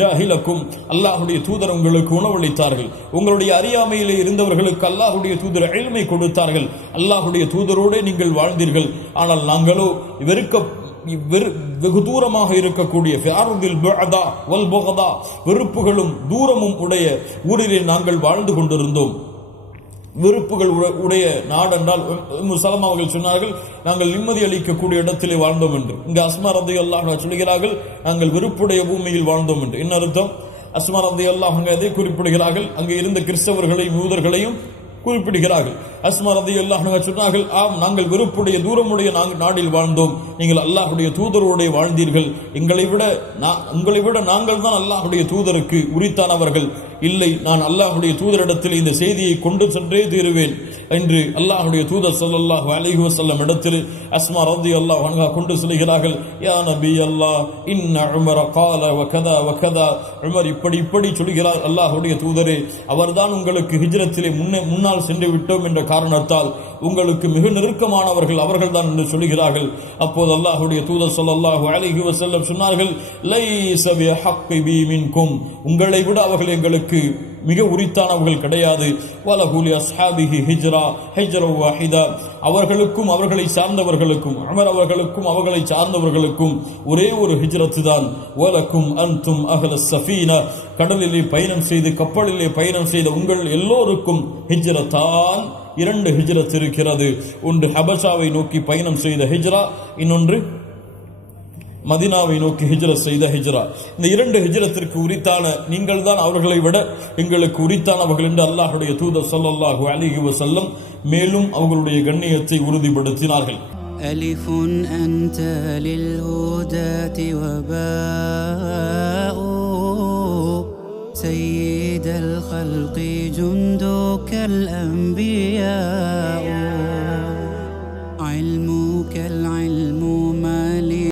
ஜாஹிலக்கும், அல்லாஹ்வுடைய தூதர் உங்களுக்கு உணவளித்தார்கள், உங்களுடைய அறியாமையிலே இருந்தவர்களுக்கு அல்லாஹ்வுடைய தூதர் இல்மை கொடுத்தார்கள், அல்லாஹ்வுடைய தூதரோடு நீங்கள் வாழ்ந்தீர்கள். ஆனால் நாங்களோ வெகு தூரமாக இருக்கக்கூடிய வெறுப்புகளும் தூரமும் உடைய ஊரிலே நாங்கள் வாழ்ந்து கொண்டிருந்தோம். வெறுப்புகள் உடைய நாடென்றால் சலமா அவர்கள் சொன்னார்கள், நாங்கள் நிம்மதி அளிக்கக்கூடிய இடத்திலே வாழ்ந்தோம் என்று. இங்கு அஸ்மா ரலியல்லாஹு அன்ஹா சொல்கிறார்கள், நாங்கள் வெறுப்புடைய பூமியில் வாழ்ந்தோம் என்று. என்ன அர்த்தம்? அஸ்மா ரலியல்லாஹு அன்ஹா அதை குறிப்பிடுகிறார்கள், அங்கே இருந்த கிறிஸ்தவர்களையும் யூதர்களையும் குறிப்பிடுகிறார்கள். அஸ்மா ரலியல்லாஹு அன்ஹா சொன்னார்கள், ஆம் நாங்கள் வெறுப்புடைய தூரமுடைய நாடில் வாழ்ந்தோம், நீங்கள் அல்லாஹ்வுடைய தூதரோடு வாழ்ந்தீர்கள், உங்களை விட நாங்கள் தான் அல்லாஹ்வுடைய தூதருக்கு உரித்தானவர்கள். இல்லை, நான் அல்லாஹ்வுடைய தூதரிடத்தில் இந்த செய்தியை கொண்டு சென்றே தீருவேன் என்று அல்லாஹ்வுடைய தூதர் ஸல்லல்லாஹு அலைஹி வஸல்லம் இடத்தில் அஸ்மா ரலியல்லாஹு அன்ஹா கொண்டு செல்கிறார்கள். யா நபி அல்லாஹ், இன்ன உமர் قال وكذا وكذا, உமர் இப்படி சொல்கிறார், அல்லாஹ்வுடைய தூதரே, அவர்தான் உங்களுக்கு ஹிஜ்ரத்திலே முன்னால் சென்று விட்டோம் என்ற காரணத்தால் உங்களுக்கு மிக நெருக்கமானவர்கள் அவர்கள்தான் என்று சொல்கிறார்கள். அப்போது அல்லாஹ்வுடைய தூதர் ஸல்லல்லாஹு அலைஹி வஸல்லம் சொன்னார்கள், லைஸ பிஹக்கி பி மின்கும், உங்களை விட அவர்கள் எங்களுக்கு மிக உரித்தானவர்கள் கிடையாது. வலஹுலி அஸ்ஹாபிஹி ஹிஜ்ரா வாஹிதா, அவர்களுக்கும் அவர்களை சார்ந்தவர்களுக்கும், உமர் அவர்களுக்கும் அவர்களை சார்ந்தவர்களுக்கும் ஒரே ஒரு ஹிஜ்ரத் தான். வலக்கும் அன்தும் அஹ்லஸ் ஸஃபீனா, கடலிலே பயணம் செய்து கப்பலிலே பயணம் செய்த உங்கள் எல்லோருக்கும் ஹிஜ்ரத்தான், 2 ஹிஜ்ரத் இருக்கிறது. ஒன்று ஹபஷாவை நோக்கி பயணம் செய்த ஹிஜ்ரா, இன்னொன்று மதீனாவை நோக்கி ஹிஜ்ரத் செய்த ஹிஜ்ரா. இந்த 2 ஹிஜ்ரத்திற்கு உரித்தான நீங்கள் தான் அவர்களை விட எங்களுக்கு உரித்தானவர்கள் என்று அல்லாஹ்வுடைய தூதர் ஸல்லல்லாஹு அலைஹி வஸல்லம் மேலும் அவர்களுடைய கண்ணியத்தை உறுதிப்படுத்தினார்கள். ألف أنت للهداة وباء سيد الخلق جندك الأنبياء علمك العلم